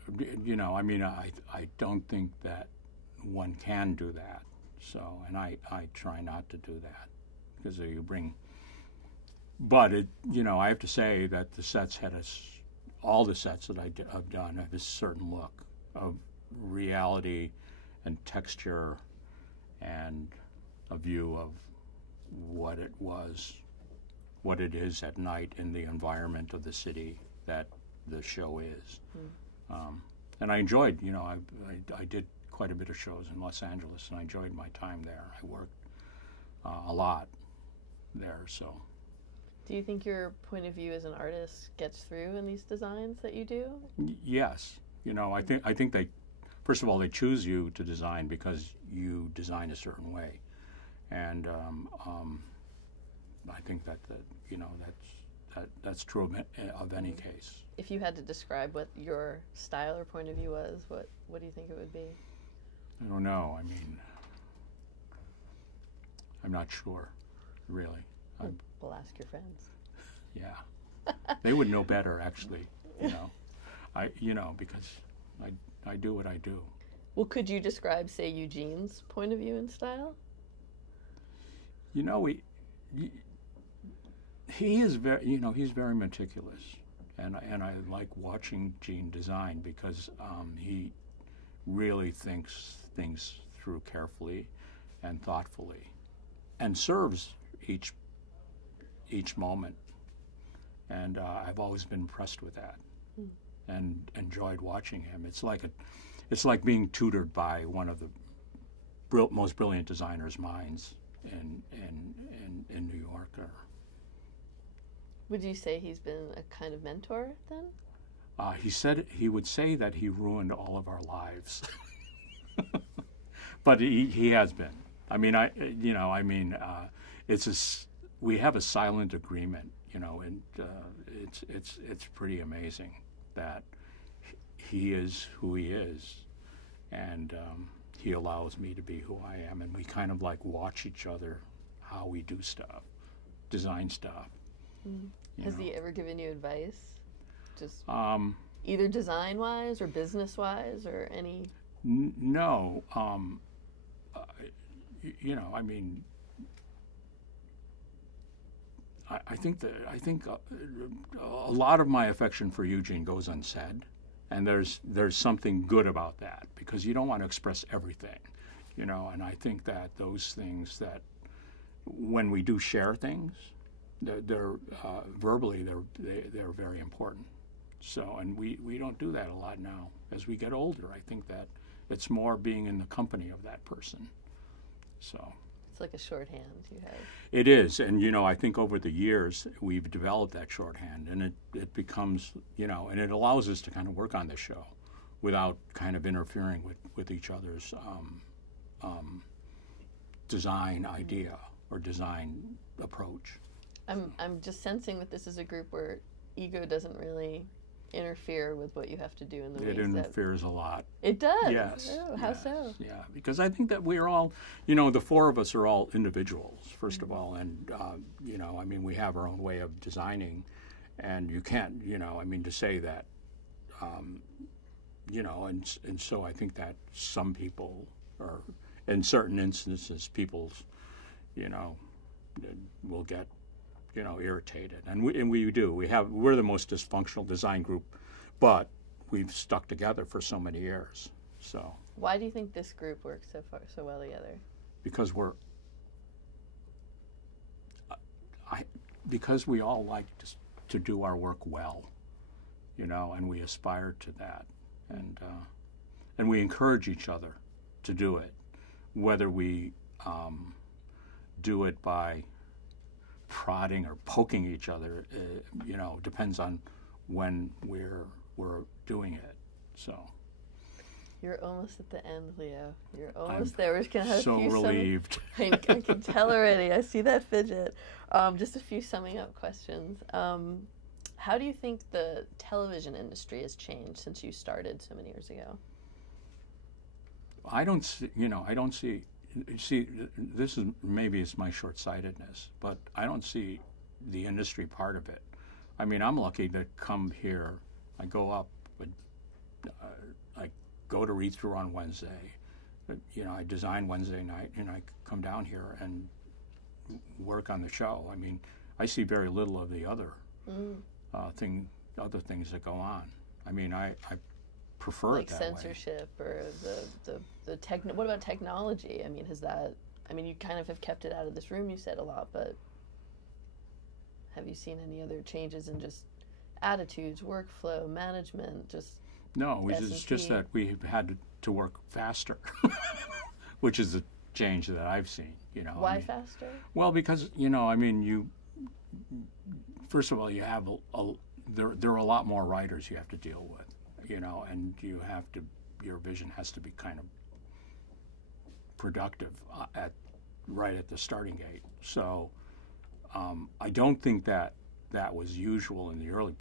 I don't think that one can do that. So, and I try not to do that, because but I have to say that the sets all the sets that I've done have a certain look of reality and texture and a view of what it is at night in the environment of the city that the show is. And I enjoyed, I did quite a bit of shows in Los Angeles, and I enjoyed my time there. I worked a lot there, so. Do you think your point of view as an artist gets through in these designs that you do? Yes. I think they, first of all, they choose you to design because you design a certain way, and I think that's true of any case. If you had to describe what your style or point of view was, what do you think it would be? I don't know. I'm not sure, really. We'll ask your friends. Yeah, they would know better, actually. Because I do what I do. Well, could you describe, say, Eugene's point of view and style? He is very, he's very meticulous, and I like watching Gene design because he really thinks things through carefully and thoughtfully, and serves each moment. And I've always been impressed with that, and enjoyed watching him. It's like being tutored by one of the most brilliant designers' minds in New York. Would you say he's been a kind of mentor then? He would say that he ruined all of our lives, but he has been. We have a silent agreement, and it's pretty amazing that he is who he is, and he allows me to be who I am, and we kind of like watch each other how we do stuff, design stuff. Has he ever given you advice, just either design-wise or business-wise or any? No. I think a lot of my affection for Eugene goes unsaid, and there's something good about that because you don't want to express everything, you know. And I think that those things that when we do share things, they're verbally they're very important. So, and we don't do that a lot now. As we get older, I think that it's more being in the company of that person. So. It's like a shorthand you have. It is, and you know, I think over the years we've developed that shorthand, and it becomes, you know, and it allows us to kind of work on the show without kind of interfering with each other's design idea or design approach. I'm just sensing that this is a group where ego doesn't really interfere with what you have to do in the It interferes a lot. It does? Yes. Oh, how so? Yeah, because I think that we're all, you know, the four of us are all individuals, first of all, and, you know, I mean, we have our own way of designing, and you can't, you know, I mean, to say that, you know, and so I think that some people are, in certain instances, people's, you know, will get, you know, irritated, and we do. We're the most dysfunctional design group, but we've stuck together for so many years. So why do you think this group works so well together? Because because we all like to do our work well, you know, and we aspire to that, and we encourage each other to do it, whether we do it by prodding or poking each other, you know, depends on when we're doing it. So you're almost at the end, Leo. You're almost there. We're just gonna have so a few relieved. I can tell already. I see that fidget. Just a few summing up questions. How do you think the television industry has changed since you started so many years ago? I don't see. See, this is maybe it's my short-sightedness, but I don't see the industry part of it. I mean, I'm lucky to come here. I go up, I go to read through on Wednesday. You know, I design Wednesday night, and I come down here and work on the show. I mean, I see very little of the other other things that go on. I mean, I prefer like it that way. Censorship or the what about technology? I mean, you kind of have kept it out of this room, you said a lot, but have you seen any other changes in just attitudes, workflow, management, just No, it's just that we've had to work faster, which is a change that I've seen, you know. Why faster? Well, because, you know, I mean, first of all, you have there are a lot more writers you have to deal with. You know, and your vision has to be kind of productive right at the starting gate. So I don't think that was usual in the early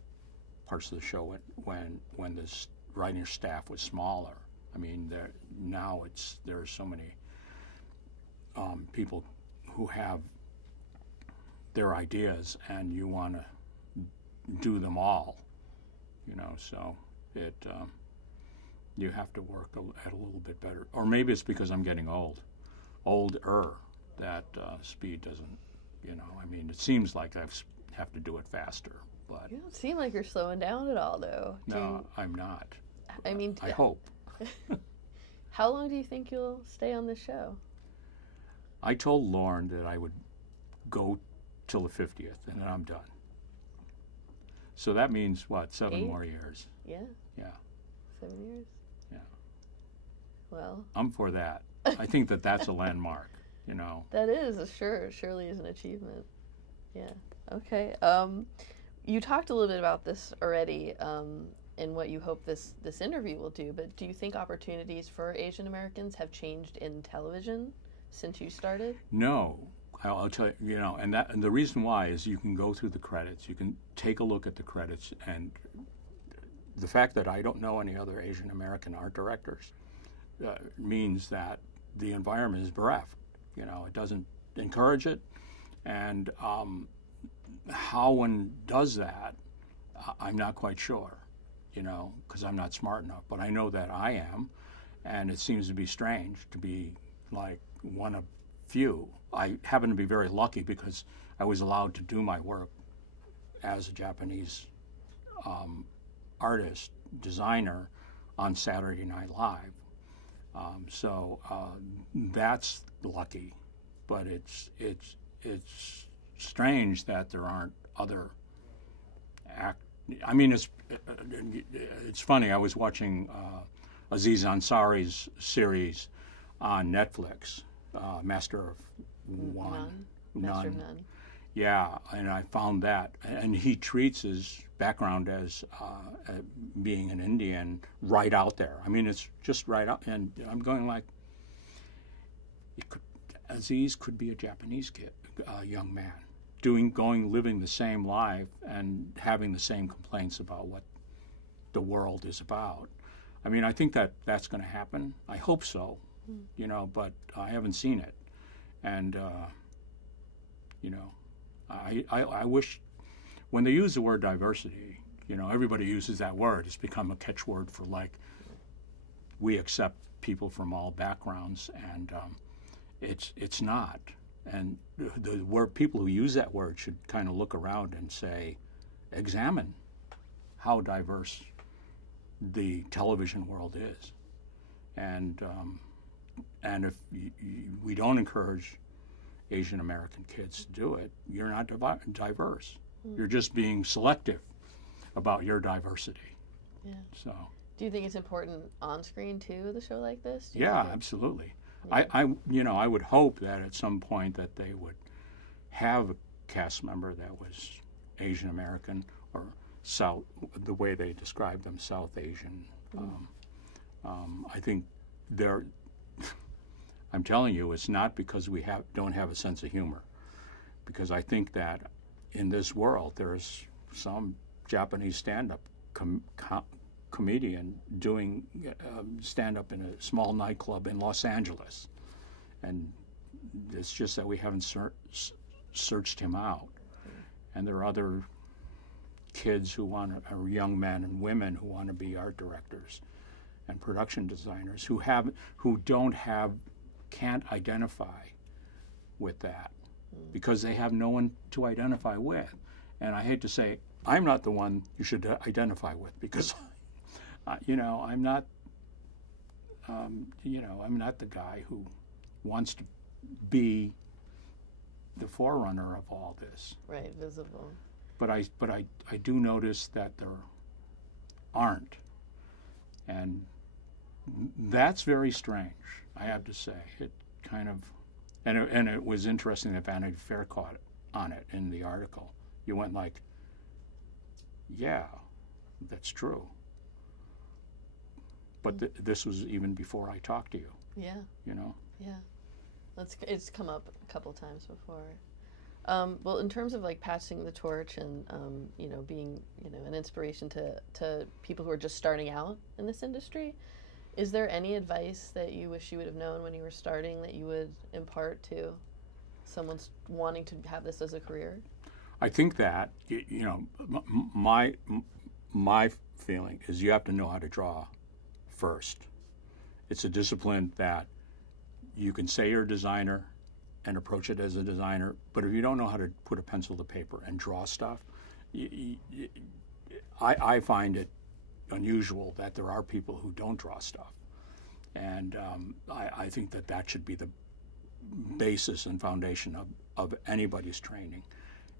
parts of the show when the writing staff was smaller. I mean, there are so many people who have their ideas, and you want to do them all. You know, so. You have to work at a little bit better, or maybe it's because I'm getting older. That speed doesn't, you know. I mean, it seems like I have to do it faster, but you don't seem like you're slowing down at all, though. No, I'm not. I mean, I hope. How long do you think you'll stay on this show? I told Lauren that I would go till the 50th, and then I'm done. So that means what? 7 more years. Yeah. Yeah. 7 years. Yeah. Well, I'm for that. I think that's a landmark, you know. That is surely is an achievement. Yeah. Okay. You talked a little bit about this already, in what you hope this interview will do. But do you think opportunities for Asian Americans have changed in television since you started? No. I'll tell you, you know, and the reason why is you can go through the credits. You can take a look at the credits, and the fact that I don't know any other Asian American art directors means that the environment is bereft. You know, it doesn't encourage it, and how one does that, I'm not quite sure. You know, because I'm not smart enough, but I know that I am, and it seems to be strange to be like one of few. I happen to be very lucky because I was allowed to do my work as a Japanese artist, designer on Saturday Night Live. So that's lucky, but it's strange that there aren't other I mean, it's funny. I was watching Aziz Ansari's series on Netflix, Master of One. Master of None. Yeah, and I found that, and he treats his background as being an Indian right out there. I mean, it's just right out, and I'm going like, Aziz could be a Japanese kid, young man, living the same life and having the same complaints about what the world is about. I mean, I think that that's going to happen. I hope so, you know, but I haven't seen it, and you know. I wish, when they use the word diversity, you know, everybody uses that word. It's become a catchword for, like, we accept people from all backgrounds, and it's not. And the word, people who use that word should kind of look around and say, examine how diverse the television world is, and if we don't encourage Asian American kids to do it, you're not diverse. You're just being selective about your diversity. Yeah. So. Do you think it's important on screen too, with a show like this? Yeah, absolutely. Yeah. I would hope that at some point that they would have a cast member that was Asian American or South, the way they describe them, South Asian. I think they're. I'm telling you, it's not because we don't have a sense of humor, because I think that in this world there's some Japanese stand-up comedian doing stand-up in a small nightclub in Los Angeles, and it's just that we haven't searched him out. And there are other kids or young men and women who want to be art directors and production designers who can't identify with that because they have no one to identify with. And I hate to say, I'm not the one you should identify with, because I'm not the guy who wants to be the forerunner of all this. Right, visible. But I do notice that there aren't, and that's very strange, I have to say. It kind of, and it was interesting that Vanity Fair caught on it in the article. You went like, yeah, that's true. But this was even before I talked to you. Yeah. You know. Yeah. It's come up a couple times before. Well, in terms of like passing the torch and being an inspiration to people who are just starting out in this industry, is there any advice that you wish you would have known when you were starting that you would impart to someone wanting to have this as a career? I think that my feeling is you have to know how to draw first. It's a discipline that you can say you're a designer and approach it as a designer, but if you don't know how to put a pencil to paper and draw stuff, I find it unusual that there are people who don't draw stuff. And I think that should be the basis and foundation of anybody's training.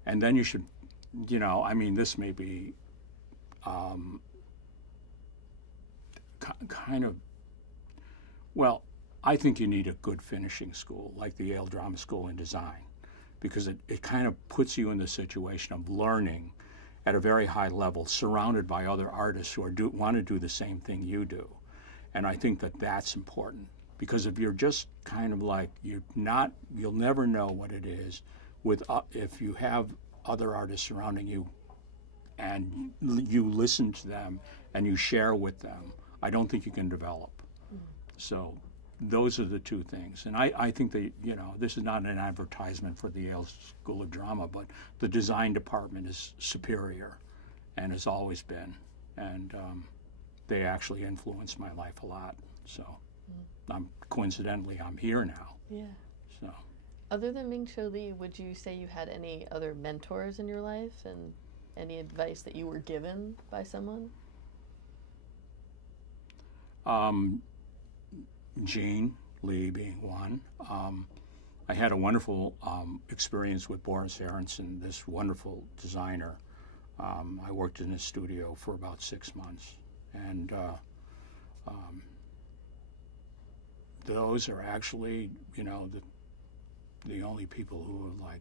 And then you should, this may be kind of, well, I think you need a good finishing school, like the Yale Drama School in Design, because it kind of puts you in the situation of learning at a very high level, surrounded by other artists who want to do the same thing you do. And I think that that's important, because if you're just kind of like, you'll never know what it is if you have other artists surrounding you and you listen to them and you share with them. I don't think you can develop. So those are the two things. And I think that, this is not an advertisement for the Yale School of Drama, but the design department is superior and has always been. And they actually influenced my life a lot. So coincidentally, I'm here now. Yeah. So. Other than Ming Cho Lee, would you say you had any other mentors in your life and any advice that you were given by someone? Gene Lee being one. I had a wonderful experience with Boris Aronson, this wonderful designer. I worked in his studio for about 6 months, and those are actually, you know, the only people who have like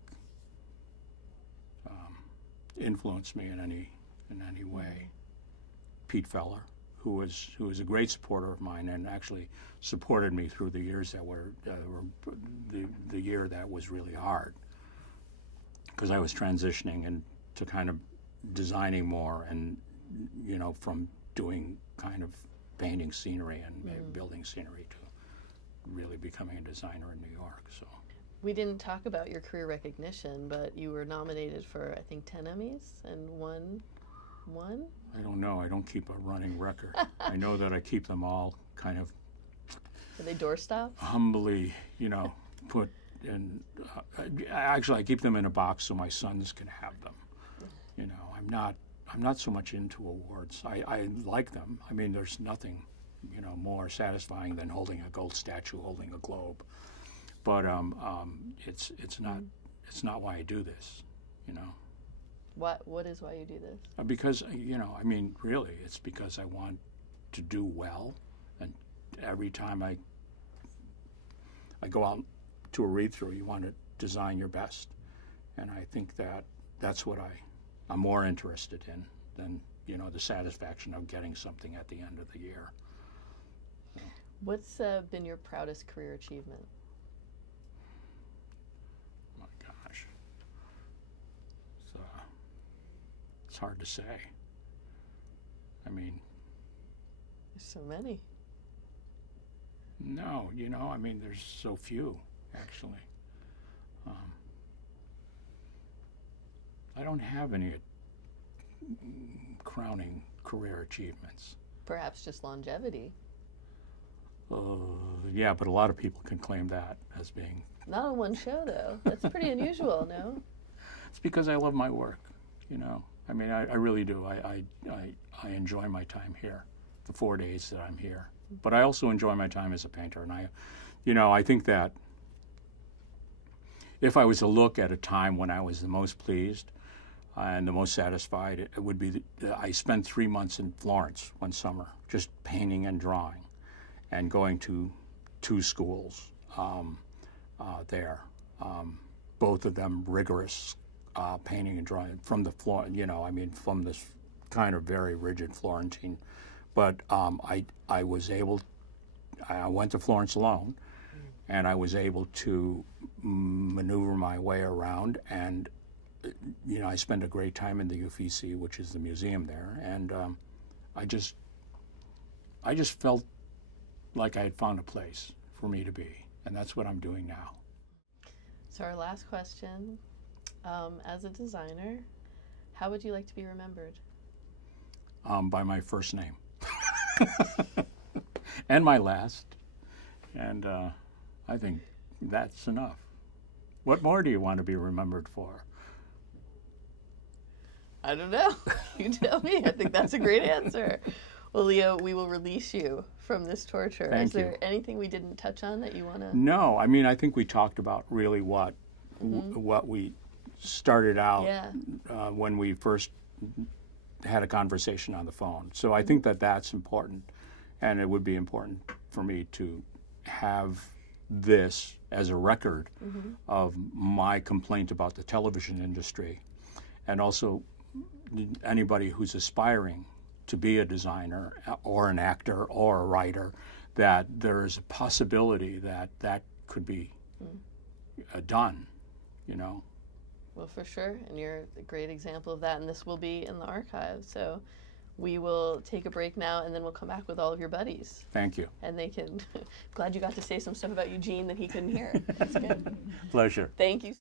influenced me in any way. Pete Feller, who was a great supporter of mine and actually supported me through the years that were the year that was really hard, because I was transitioning into kind of designing more, and you know, from doing kind of painting scenery and building scenery to really becoming a designer in New York. So we didn't talk about your career recognition, but you were nominated for, I think, 10 Emmys and won one? I don't know. I don't keep a running record. I know that I keep them all kind of... Are they doorstops? Humbly, you know, put in... actually, I keep them in a box so my sons can have them. You know, I'm not so much into awards. I like them. I mean, there's nothing, you know, more satisfying than holding a gold statue, holding a globe. But it's not why I do this, you know. What is why you do this? Because, you know, I mean, really, it's because I want to do well, and every time I go out to a read-through, you want to design your best, and I think that's what I'm more interested in than, you know, the satisfaction of getting something at the end of the year. So. What's been your proudest career achievement? My gosh. It's hard to say. I mean... There's so many. No, you know, I mean, there's so few, actually. I don't have any crowning career achievements. Perhaps just longevity. Yeah, but a lot of people can claim that as being... Not on one show, though. That's pretty unusual, no? It's because I love my work, you know. I mean, I really do. I enjoy my time here, the 4 days that I'm here. But I also enjoy my time as a painter. And I think that if I was to look at a time when I was the most pleased and the most satisfied, it would be I spent 3 months in Florence one summer, just painting and drawing, and going to 2 schools there, both of them rigorous painting and drawing from the floor, you know, I mean, from this kind of very rigid Florentine. But I went to Florence alone, and I was able to maneuver my way around, and, you know, I spent a great time in the Uffizi, which is the museum there, and I just felt like I had found a place for me to be, and that's what I'm doing now. So our last question, as a designer, how would you like to be remembered? By my first name. And my last. And I think that's enough. What more do you want to be remembered for? I don't know. You tell me. I think that's a great answer. Well, Leo, we will release you from this torture. Thank you. Is there anything we didn't touch on that you want to... No, I mean, I think we talked about really what we started out when we first had a conversation on the phone. So I think that that's important, and it would be important for me to have this as a record of my complaint about the television industry, and also anybody who's aspiring to be a designer or an actor or a writer, that there is a possibility that that could be done, you know. Well, for sure, and you're a great example of that, and this will be in the archive. So we will take a break now, and then we'll come back with all of your buddies. Thank you. And they can... Glad you got to say some stuff about Eugene that he couldn't hear. That's good. Pleasure. Thank you.